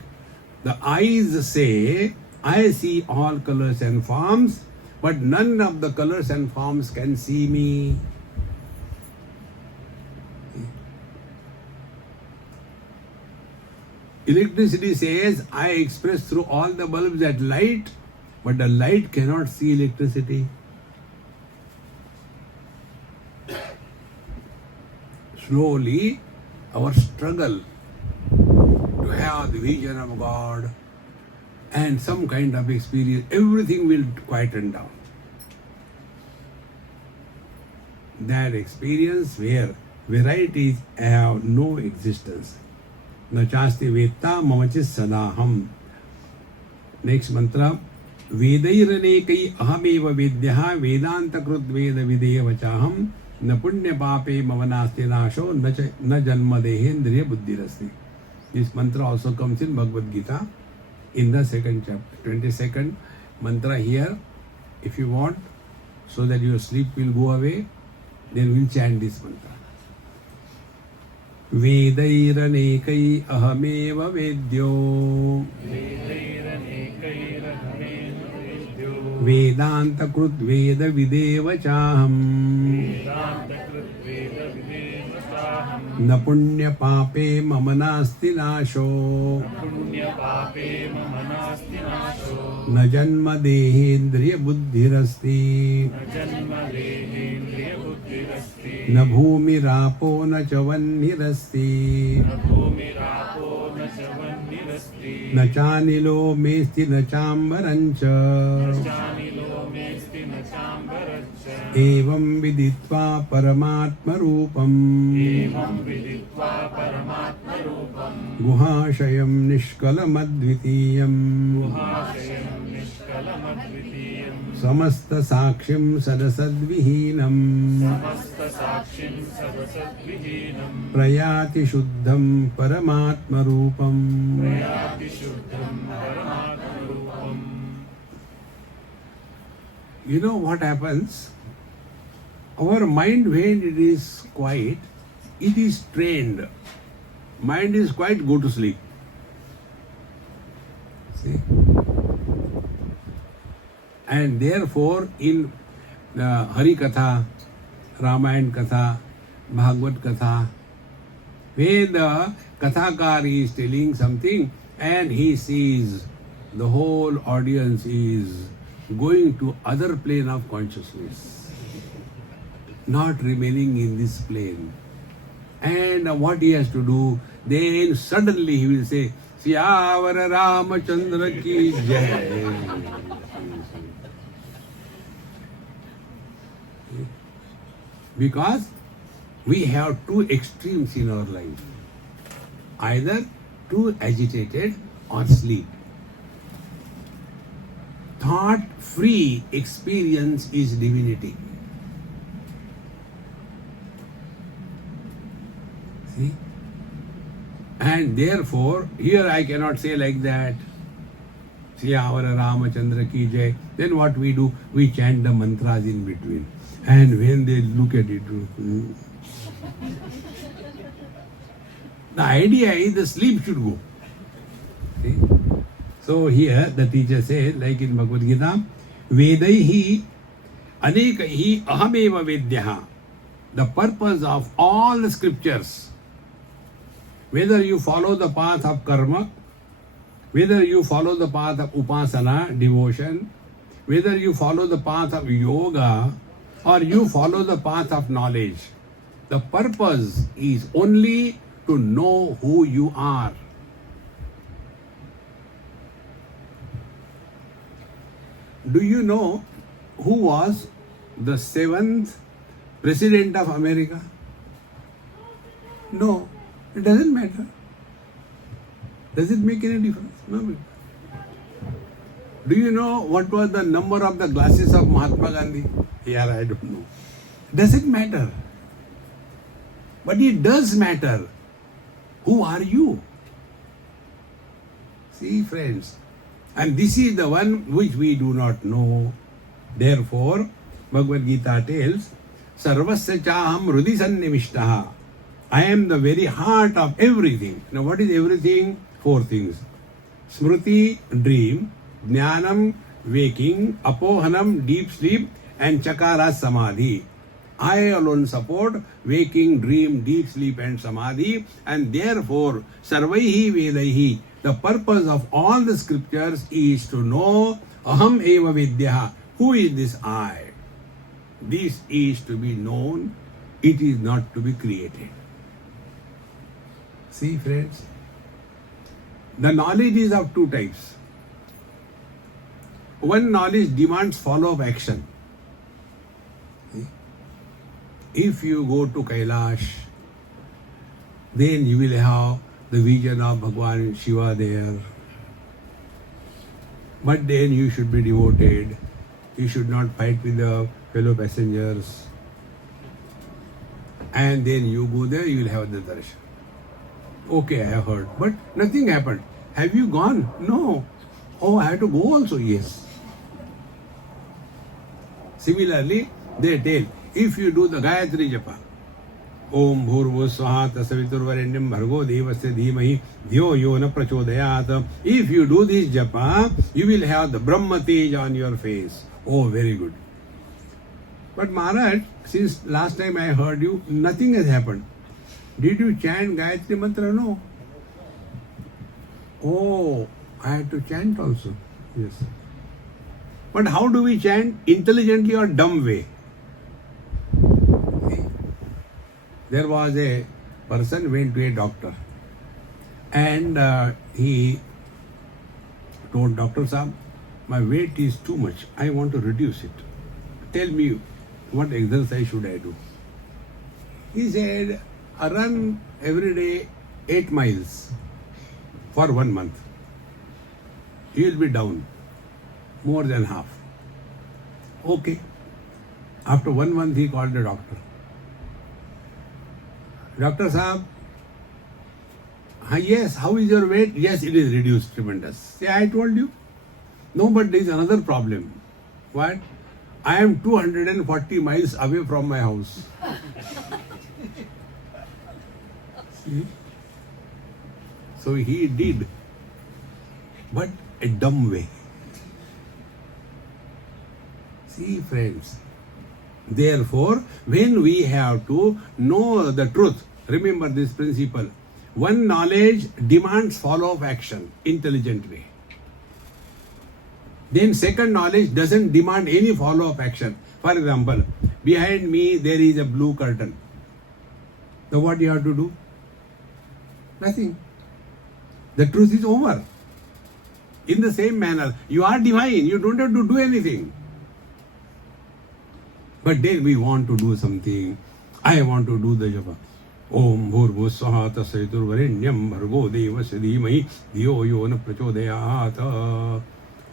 the eyes say, I see all colors and forms, but none of the colors and forms can see me. Electricity says, I express through all the bulbs that light, but the light cannot see electricity. Slowly, our struggle to have the vision of God and some kind of experience, everything will quieten down. That experience where varieties have no existence. Na chasti vetta mamachis sadaham. Next mantra. Vedairanekei ahameva vedyaha vedanta krut veda videya vachaham na punya pape mavanasti nasho na janma dehendriya buddhirasti. This mantra also comes in Bhagavad Gita in the second chapter, 22nd mantra here. If you want, so that your sleep will go away, then we'll chant this mantra. Vedairanekei ahameva vedyo Vedanta krut veda videva chaham Na punya pape mamanasti nasho Na janma dehendriya buddhirasti Na bhumi rapo na chavannirasti Na chanilo mesti na chambarancha Evam viditva paramatma rupam Guhashayam nishkalam advitiyam Samasta sakshim sadasadvihinam Prayati shuddham paramatma rupam You know what happens? Our mind, when it is quiet, it is trained. Mind is quiet, go to sleep. See? And therefore, in the Hari Katha, Ramayana Katha, Bhagavad Katha, when the Kathakar is telling something and he sees the whole audience is going to other plane of consciousness, not remaining in this plane. And what he has to do, then suddenly he will say, Siyavara Ramachandra ki jai. Because we have two extremes in our life. Either too agitated or sleep. Thought-free experience is divinity. See? And therefore, here I cannot say like that, Siyavara Ramachandra ki jai. Then what we do? We chant the mantras in between. And when they look at it, the idea is the sleep should go. See? So here the teacher says, like in Bhagavad Gita, Vedaihi anekaihi ahameva vedyaha. The purpose of all the scriptures, whether you follow the path of karma, whether you follow the path of upasana, devotion, whether you follow the path of yoga, or you follow the path of knowledge, the purpose is only to know who you are. Do you know who was the 7th President of America? No, it doesn't matter. Does it make any difference? No. Do you know what was the number of the glasses of Mahatma Gandhi? Here I don't know. Does it matter? But it does matter. Who are you? See, friends. And this is the one which we do not know. Therefore, Bhagavad Gita tells, Sarvasya chaham hrudi sannimishtaha. I am the very heart of everything. Now what is everything? 4 things. Smriti, dream. Jnanam, waking. Apohanam, deep sleep. And chakara, samadhi. I alone support waking, dream, deep sleep and samadhi, and therefore sarvaihi vedaihi. The purpose of all the scriptures is to know aham eva vidyaha. Who is this I? This is to be known. It is not to be created. See, friends, the knowledge is of two types. One knowledge demands follow-up action. If you go to Kailash, then you will have the vision of Bhagwan Shiva there. But then you should be devoted. You should not fight with the fellow passengers. And then you go there, you will have the darshan. Okay, I have heard. But nothing happened. Have you gone? No. Oh, I have to go also? Yes. Similarly, they tell, if you do the Gayatri Japa, Om Bhurvu Swaha Tasaviturvarenyam Bhargo Devasya Dhimahi Dhyo Yona Prachodayat. If you do this Japa, you will have the Brahma Tej on your face. Oh, very good. But Maharaj, since last time I heard you, nothing has happened. Did you chant Gayatri Mantra? No. Oh, I had to chant also. Yes. But how do we chant? Intelligently or dumb way? There was a person went to a doctor and he told Doctor Saab, my weight is too much. I want to reduce it. Tell me what exercise should I do? He said, I run every day 8 miles for 1 month. He will be down more than half. Okay. After 1 month he called the doctor. Doctor Saab, yes, how is your weight? Yes, it is reduced tremendous. See, I told you. No, but there is another problem. What? I am 240 miles away from my house. See? So he did, but a dumb way. See, friends. Therefore, when we have to know the truth, remember this principle. One knowledge demands follow-up action, intelligent way. Then second knowledge doesn't demand any follow-up action. For example, behind me there is a blue curtain. So what you have to do? Nothing. The truth is over. In the same manner, you are divine. You don't have to do anything. But then we want to do something. I want to do the japa. Om Bhurvu Swaha Tasaviturvarenyam Bhargo Devasya Dhimahi Dhyo Yona Prachodayat.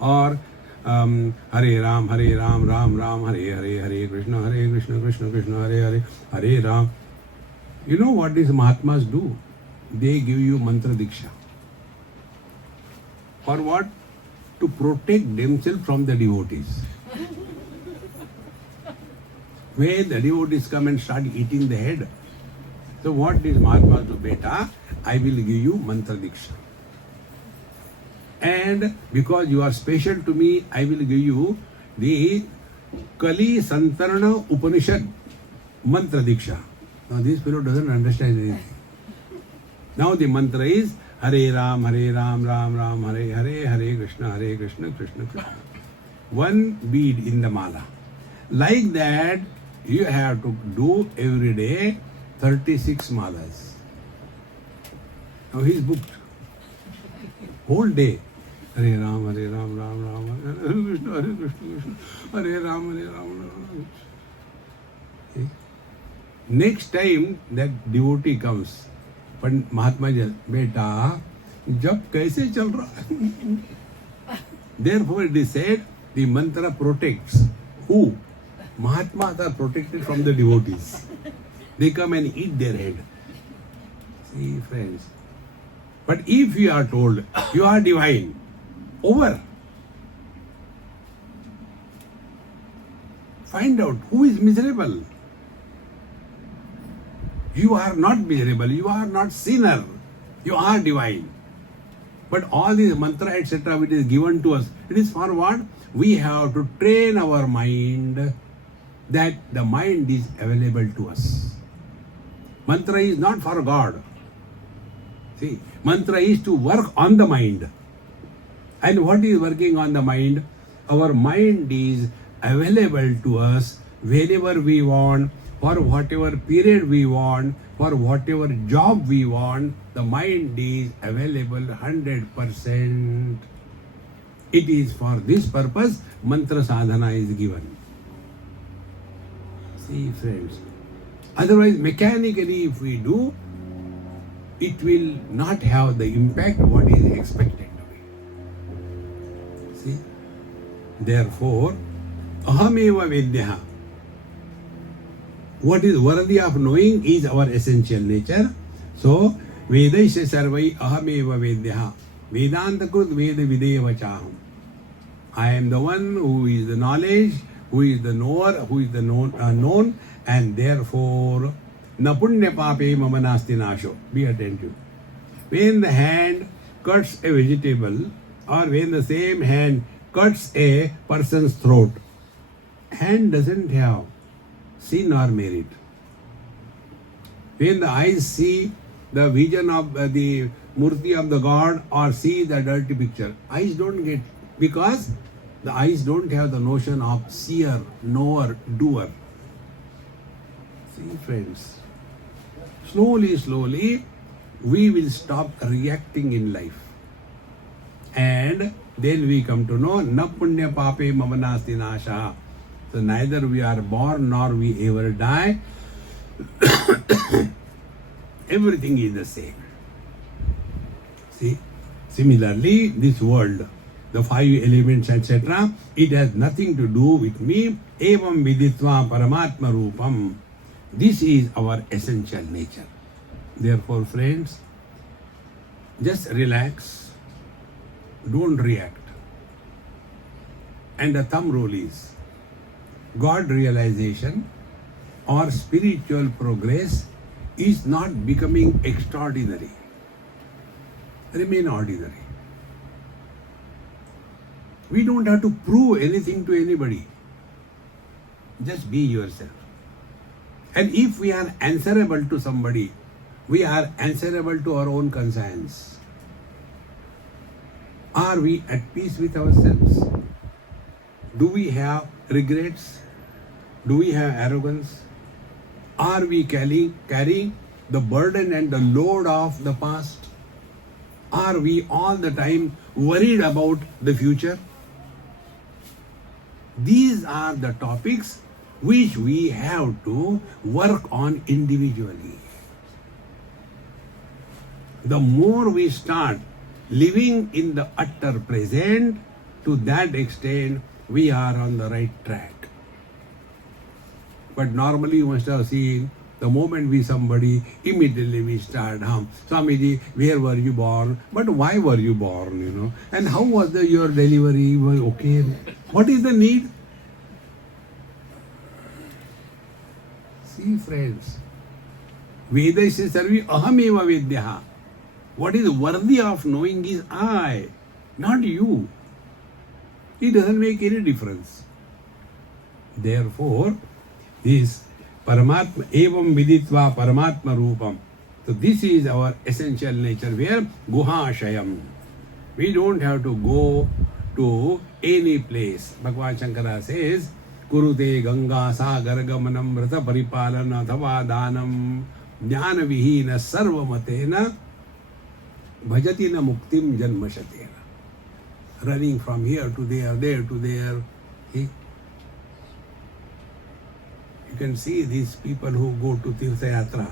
Or Hare Ram, Ram Ram, Hare Hare, Hare Krishna, Krishna Krishna, Hare Hare, Hare Ram. You know what these Mahatmas do? They give you mantra diksha. For what? To protect themselves from the devotees. When the devotees come and start eating the head, so what these Mahatmas do? Beta, I will give you mantra diksha. And because you are special to me, I will give you the Kali Santarana Upanishad mantra diksha. Now this fellow doesn't understand anything. Now the mantra is Hare Ram, Ram Ram, Hare Hare, Hare Krishna, Krishna Krishna. One bead in the mala. Like that, you have to do every day 36 malas. Now he is booked. Whole day. Hare Ram, Ram Ram, Hare Krishna, Krishna, Hare Ram, Ram. Okay. Next time that devotee comes, but Mahatma ji, beta, jab kaise chal raha? Therefore it is said, the mantra protects. Who? Mahatmas are protected from the devotees. They come and eat their head. See, friends. But if you are told, you are divine, over. Find out who is miserable. You are not miserable, you are not sinner, you are divine. But all these mantra, etc., which is given to us, it is for what? We have to train our mind that the mind is available to us. Mantra is not for God. See, mantra is to work on the mind. And what is working on the mind? Our mind is available to us whenever we want, for whatever period we want, for whatever job we want. The mind is available 100%. It is for this purpose mantra sadhana is given. See, friends. Otherwise, mechanically, if we do, it will not have the impact what is expected to be. See? Therefore, ahameva vedyaha. What is worthy of knowing is our essential nature. So, Vedaisya sarvai ahameva vedyaha. Vedanta krut veda videva chaham. I am the one who is the knowledge, who is the knower, who is the known, and therefore, na punya pape mama nasti nasho. Be attentive. When the hand cuts a vegetable, or when the same hand cuts a person's throat, hand doesn't have sin or merit. When the eyes see the vision of the murti of the God or see the dirty picture, eyes don't get, because the eyes don't have the notion of seer, knower, doer. See, friends, slowly, we will stop reacting in life. And then we come to know, na punya pape mama nasti nasha. So neither we are born nor we ever die. Everything is the same. See, similarly, this world, the 5 elements, etc., it has nothing to do with me. Evam viditva paramatma rupam. This is our essential nature. Therefore, friends, just relax, don't react. And the thumb rule is, God realization or spiritual progress is not becoming extraordinary. Remain ordinary. We don't have to prove anything to anybody. Just be yourself. And if we are answerable to somebody, we are answerable to our own conscience. Are we at peace with ourselves? Do we have regrets? Do we have arrogance? Are we carrying the burden and the load of the past? Are we all the time worried about the future? These are the topics which we have to work on individually. The more we start living in the utter present, to that extent, we are on the right track. But normally you must have seen, the moment we somebody, immediately we start, Swamiji, where were you born? But why were you born, And how was your delivery? Okay. What is the need? See, friends, Vedasya sarvi ahameva vedyaha. What is worthy of knowing is I, not you. It doesn't make any difference. Therefore, this Paramatma evam viditva Paramatma rupam. So this is our essential nature, where guhashayam. We don't have to go to any place. Bhagavan Shankara says, Kurute Ganga Sagar Gamanam Vrata Paripalana Thava Danam Jnana Vihina Sarvamatena Bhajatina Muktim Janmashatena. Running from here to there, there to there. See? You can see these people who go to Tirtha Yatra.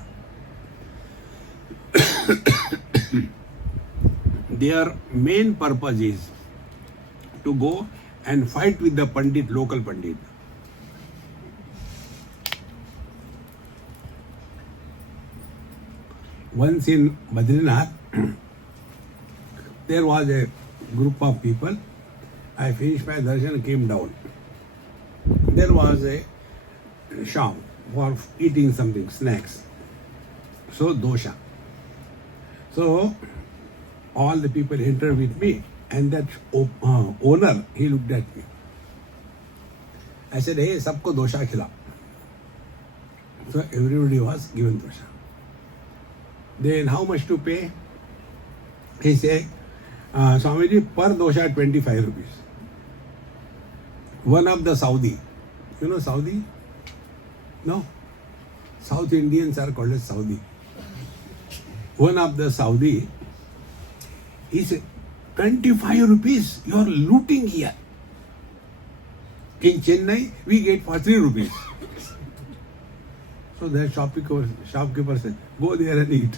Their main purpose is to go and fight with the Pandit, local Pandit. Once in Badrinath, there was a group of people. I finished my darshan and came down. There was a shop for eating something, snacks. So, dosha. So, all the people entered with me, and that owner, he looked at me. I said, hey, sabko dosha khila. So everybody was given prasad. Then how much to pay? He said, Swamiji, per dosha 25 rupees. One of the Saudi. You know Saudi? No. South Indians are called as Saudi. One of the Saudi, he said, 25 rupees, you are looting here. In Chennai, we get for 3 rupees. So the shopkeeper said, go there and eat.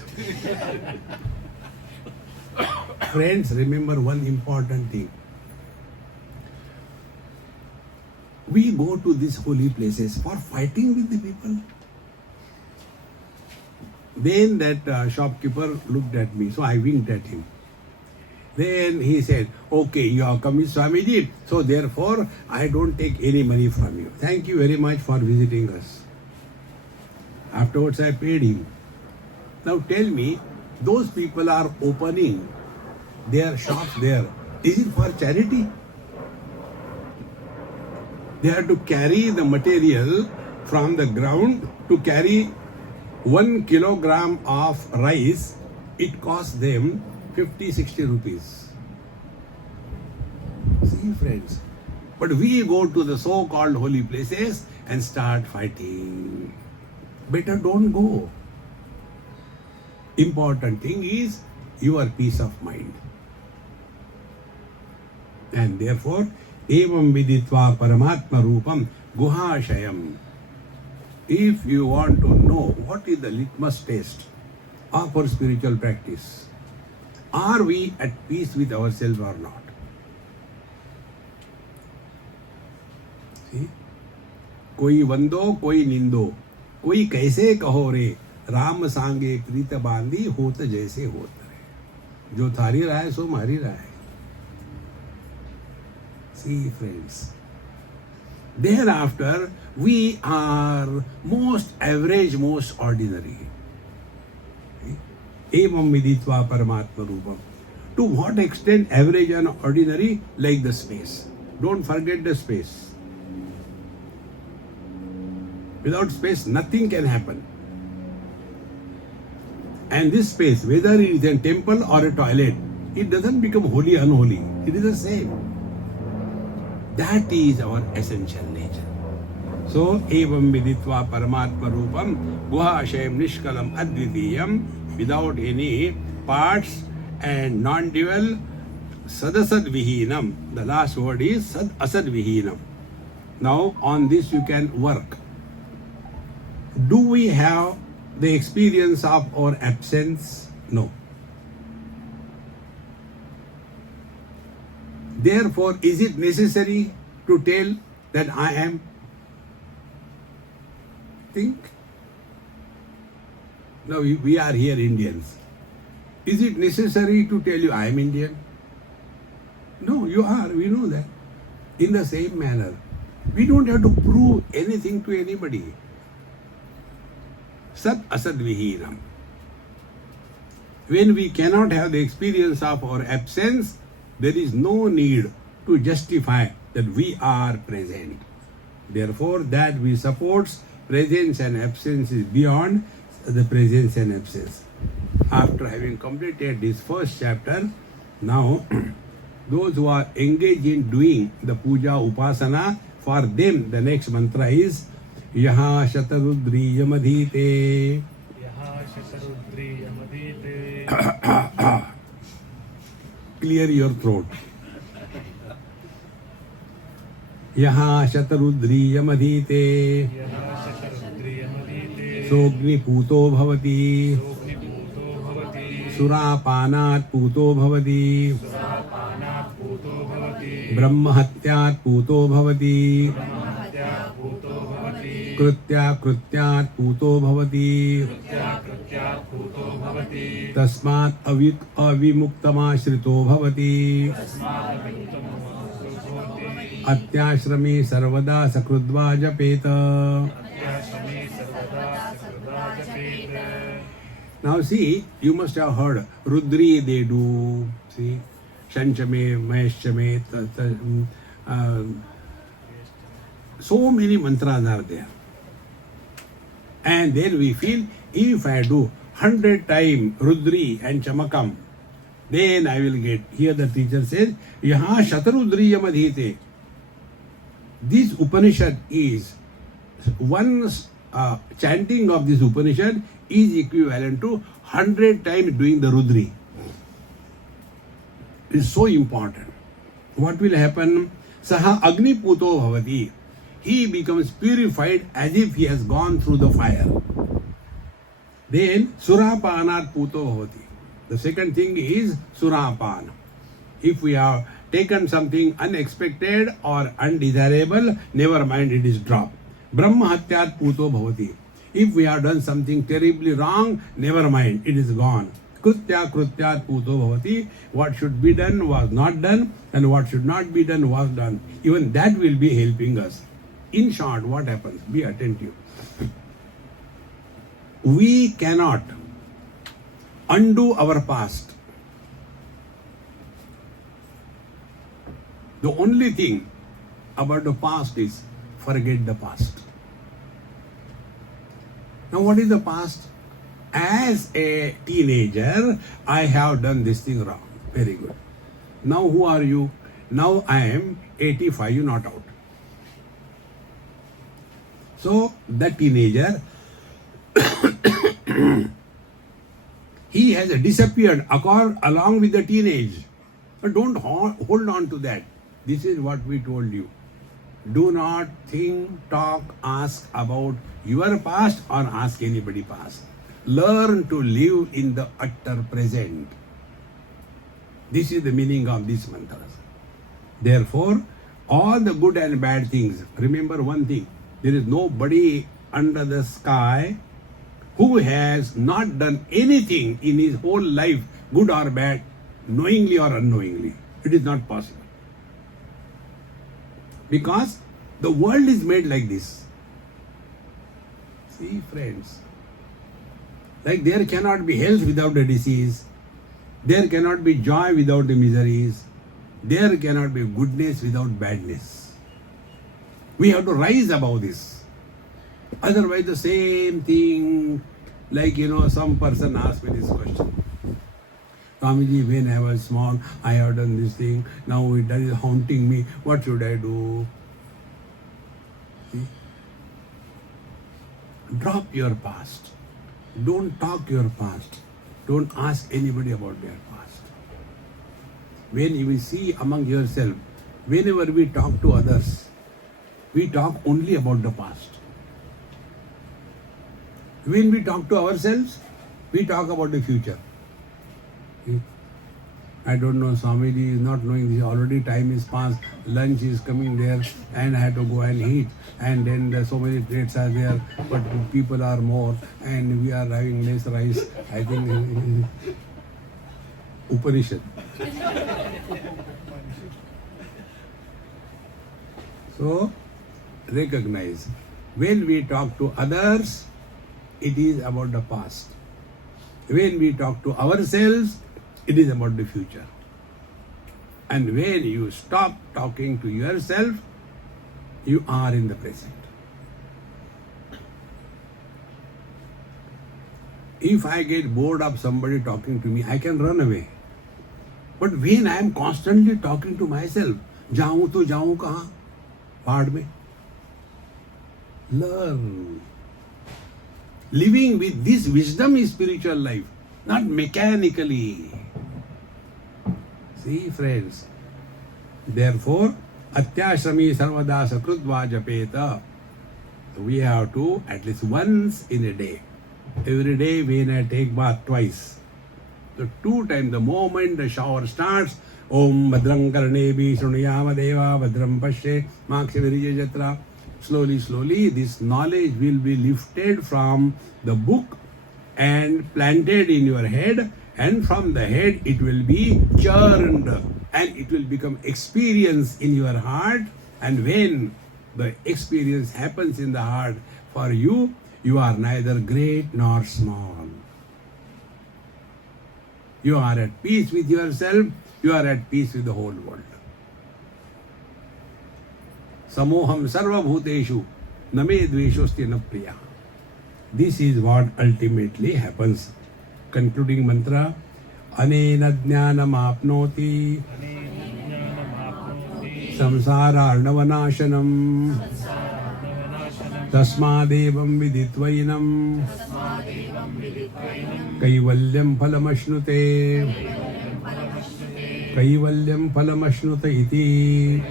Friends, remember one important thing. We go to these holy places for fighting with the people. Then that shopkeeper looked at me, so I winked at him. Then he said, okay, you have come with Swamiji, so therefore I don't take any money from you. Thank you very much for visiting us. Afterwards I paid him. Now tell me, those people are opening their shops there. Is it for charity? They have to carry the material from the ground to carry 1 kilogram of rice. It costs them 50-60 rupees. See, friends. But we go to the so-called holy places and start fighting. Better don't go. Important thing is your peace of mind. And therefore, evam viditva paramatma rupam guhashayam. If you want to know what is the litmus test of our spiritual practice, are we at peace with ourselves or not? See? कोई वंदो कोई निंदो कोई कैसे कहो रे राम सांगे प्रीत बांधी होत जैसे होत रे जो थारी राय सो मारी राय. See, friends, thereafter we are most average, most ordinary. Evam viditva paramatma rupam. To what extent average and ordinary? Like the space. Don't forget the space. Without space, nothing can happen. And this space, whether it is a temple or a toilet, it doesn't become holy, unholy. It is the same. That is our essential nature. So, evam viditva paramatma rupam guhashayam nishkalam advitiyam, without any parts and non-dual, sadasad vihinam. The last word is sad asad vihinam. Now, on this you can work. Do we have the experience of our absence? No. Therefore, is it necessary to tell that I am? Think. Now we are here Indians. Is it necessary to tell you I am Indian? No, you are. We know that. In the same manner, we don't have to prove anything to anybody. Sat asad vihinam. When we cannot have the experience of our absence, there is no need to justify that we are present. Therefore, that we support presence and absence is beyond the presence and absence. After having completed this first chapter, now those who are engaged in doing the puja upasana, for them the next mantra is Yaha Shatarudri Yamadhite. Yaha Shatarudri Yamadhite. Clear your throat. Yaha Shatarudri Yamadhite. Yaha Shatarudri Yamadhite. Sogni Puto Bhavati. Sogni Puto Bhavati. Surapanat Puto Bhavati. Surapanat Puto Bhavati. Brahmahatyat Puto Bhavati. Brahmahatyat Puto Bhavati. Krutya Krutyat Puto Bhavati. Krutya Krutyat Puto Bhavati. Tasmat avimuktamashrito Bhavati. Tasmat avimuktamashrito Bhavati. Atyashrami Sarvada Sakrudva Japeta. Atyashrami Sarvada Sakrudva Japeta. Now see, you must have heard Rudri they do. See, Shanchame, Maheshchame, so many mantras are there. And then we feel, if I do 100 times Rudri and Chamakam, then I will get. Here the teacher says, Yaha Shatarudriyam Adhite. This Upanishad is, one chanting of this Upanishad is equivalent to 100 times doing the Rudri. It is so important. What will happen? Saha Agni Puto Bhavati. He becomes purified as if he has gone through the fire. Then Surapanat Puto Bhavati. The second thing is Surapan. If we have taken something unexpected or undesirable, never mind, it is dropped. Brahma Hatyat Puto Bhavati. If we have done something terribly wrong, never mind, it is gone. Krutya Krutyat Puto Bhavati. What should be done was not done, and what should not be done was done. Even that will be helping us. In short, what happens? Be attentive. We cannot undo our past. The only thing about the past is forget the past. Now, what is the past? As a teenager, I have done this thing wrong. Very good. Now, who are you? Now, I am 85, you not out. So, the teenager, he has disappeared along with the teenage. But don't hold on to that. This is what we told you. Do not think, talk, ask about your past or ask anybody past. Learn to live in the utter present. This is the meaning of these mantras. Therefore, all the good and bad things, remember one thing, there is nobody under the sky who has not done anything in his whole life, good or bad, knowingly or unknowingly. It is not possible. Because the world is made like this. See, friends, like there cannot be health without a disease, there cannot be joy without the miseries, there cannot be goodness without badness. We have to rise above this. Otherwise, the same thing, like some person asked me this question. Swamiji, when I was small, I have done this thing. Now it is haunting me. What should I do? See? Drop your past. Don't talk your past. Don't ask anybody about their past. When you will see among yourself, whenever we talk to others, we talk only about the past. When we talk to ourselves, we talk about the future. I don't know, Swamiji is not knowing this. Already time is past, lunch is coming there, and I have to go and eat. And then so many plates are there, but people are more, and we are having less rice. I think Upanishad. So, recognize, when we talk to others, it is about the past. When we talk to ourselves, it is about the future. And when you stop talking to yourself, you are in the present. If I get bored of somebody talking to me, I can run away. But when I am constantly talking to myself, जाऊं तो जाऊं कहाँ? पहाड़ में. Learn. Living with this wisdom is spiritual life, not mechanically. See, friends. Therefore, atyashrami sarvada sakrutva japeta. We have to at least once in a day. Every day when I take bath twice. So 2 times, the moment the shower starts, Om Bhadram Karnebi Shrunuyama Deva Bhadram Pashe Makshavirija Jatra. Slowly, this knowledge will be lifted from the book and planted in your head, and from the head it will be churned and it will become experience in your heart. And when the experience happens in the heart for you, you are neither great nor small. You are at peace with yourself, you are at peace with the whole world. Samoham sarva bhuteshu name dveshosti na priya. This is what ultimately happens. Concluding mantra. Anena jnanam apnoti samsara arnavanashanam tasmadevam viditvainam kaivalyam phalamashnuते kaivalyam phalamashnuta iti.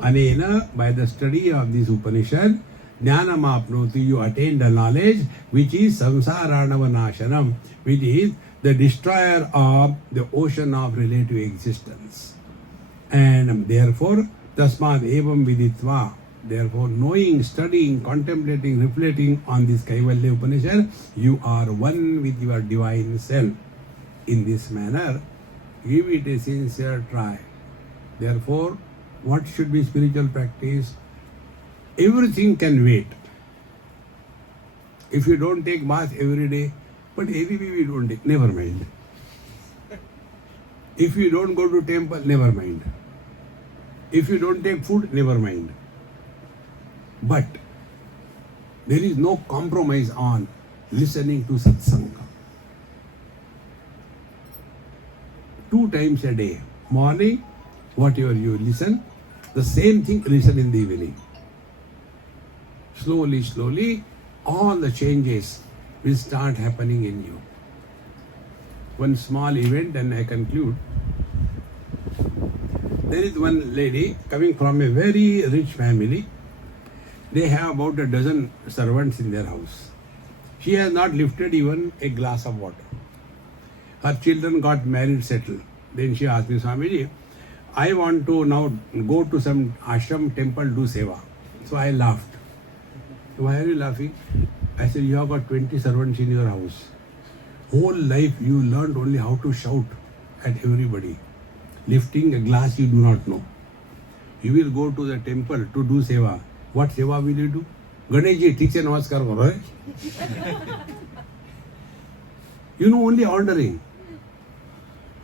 Anena, by the study of this Upanishad, jnanam apnoti, you attain the knowledge which is samsara arnavanashanam, which is the destroyer of the ocean of relative existence. And therefore, tasmad evam viditva, therefore knowing, studying, contemplating, reflecting on this Kaivalya Upanishad, you are one with your divine self. In this manner, give it a sincere try. Therefore, what should be spiritual practice? Everything can wait. If you don't take bath every day, but anyway we don't take, never mind. If you don't go to temple, never mind. If you don't take food, never mind. But there is no compromise on listening to satsanga. 2 times a day, morning, whatever you listen, the same thing listen in the evening. Slowly, slowly, all the changes will start happening in you. One small event and I conclude. There is one lady coming from a very rich family. They have about a dozen servants in their house. She has not lifted even a glass of water. Her children got married, settled. Then she asked me, Swamiji, I want to now go to some ashram temple, do seva. So I laughed. Why are you laughing? I said, you have got 20 servants in your house. Whole life you learned only how to shout at everybody. Lifting a glass you do not know. You will go to the temple to do seva. What seva will you do? Ganeshji, ठीक से नमस्कार करो. You know only ordering.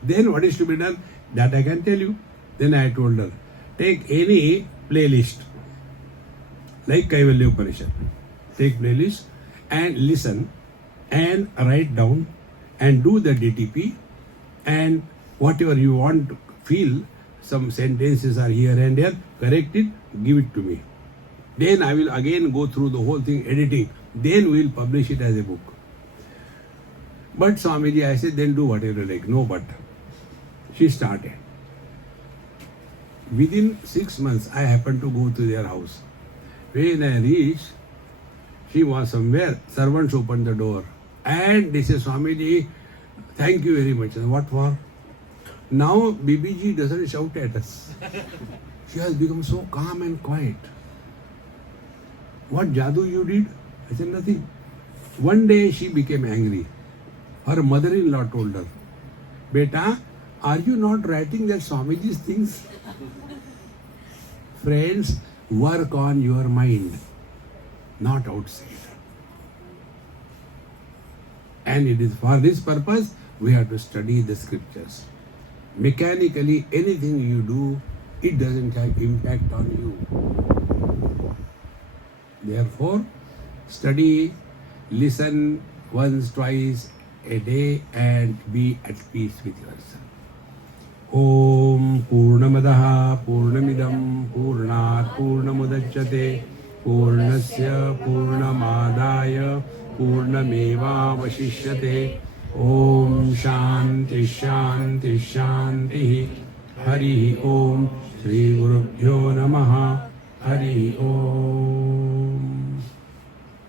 Then what is to be done? That I can tell you. Then I told her, take any playlist, like Kaivalyopanishad. Take playlist and listen and write down and do the DTP and whatever you want to feel, some sentences are here and there, correct it, give it to me. Then I will again go through the whole thing, editing. Then we will publish it as a book. But Swamiji, I said, then do whatever you like. No but. She started. Within 6 months, I happened to go to their house. When I reached, she was somewhere. Servants opened the door. And they said, Swamiji, thank you very much. What for? Now, Bibiji doesn't shout at us. She has become so calm and quiet. What jadoo you did? I said, nothing. One day she became angry. Her mother-in-law told her, Beta, are you not writing that Swamiji's things? Friends, work on your mind, not outside. And it is for this purpose we have to study the scriptures. Mechanically, anything you do, it doesn't have impact on you. Therefore, study, listen once, twice a day and be at peace with yourself. Om Purnamadaha Purnamidam Purnat Purnamudachyate Purnasya Purnamadaya Purnameva Vashishyate. Om Shanti Shanti Shanti. Hari Om Shri Gurubhyo Namaha. Hari Om.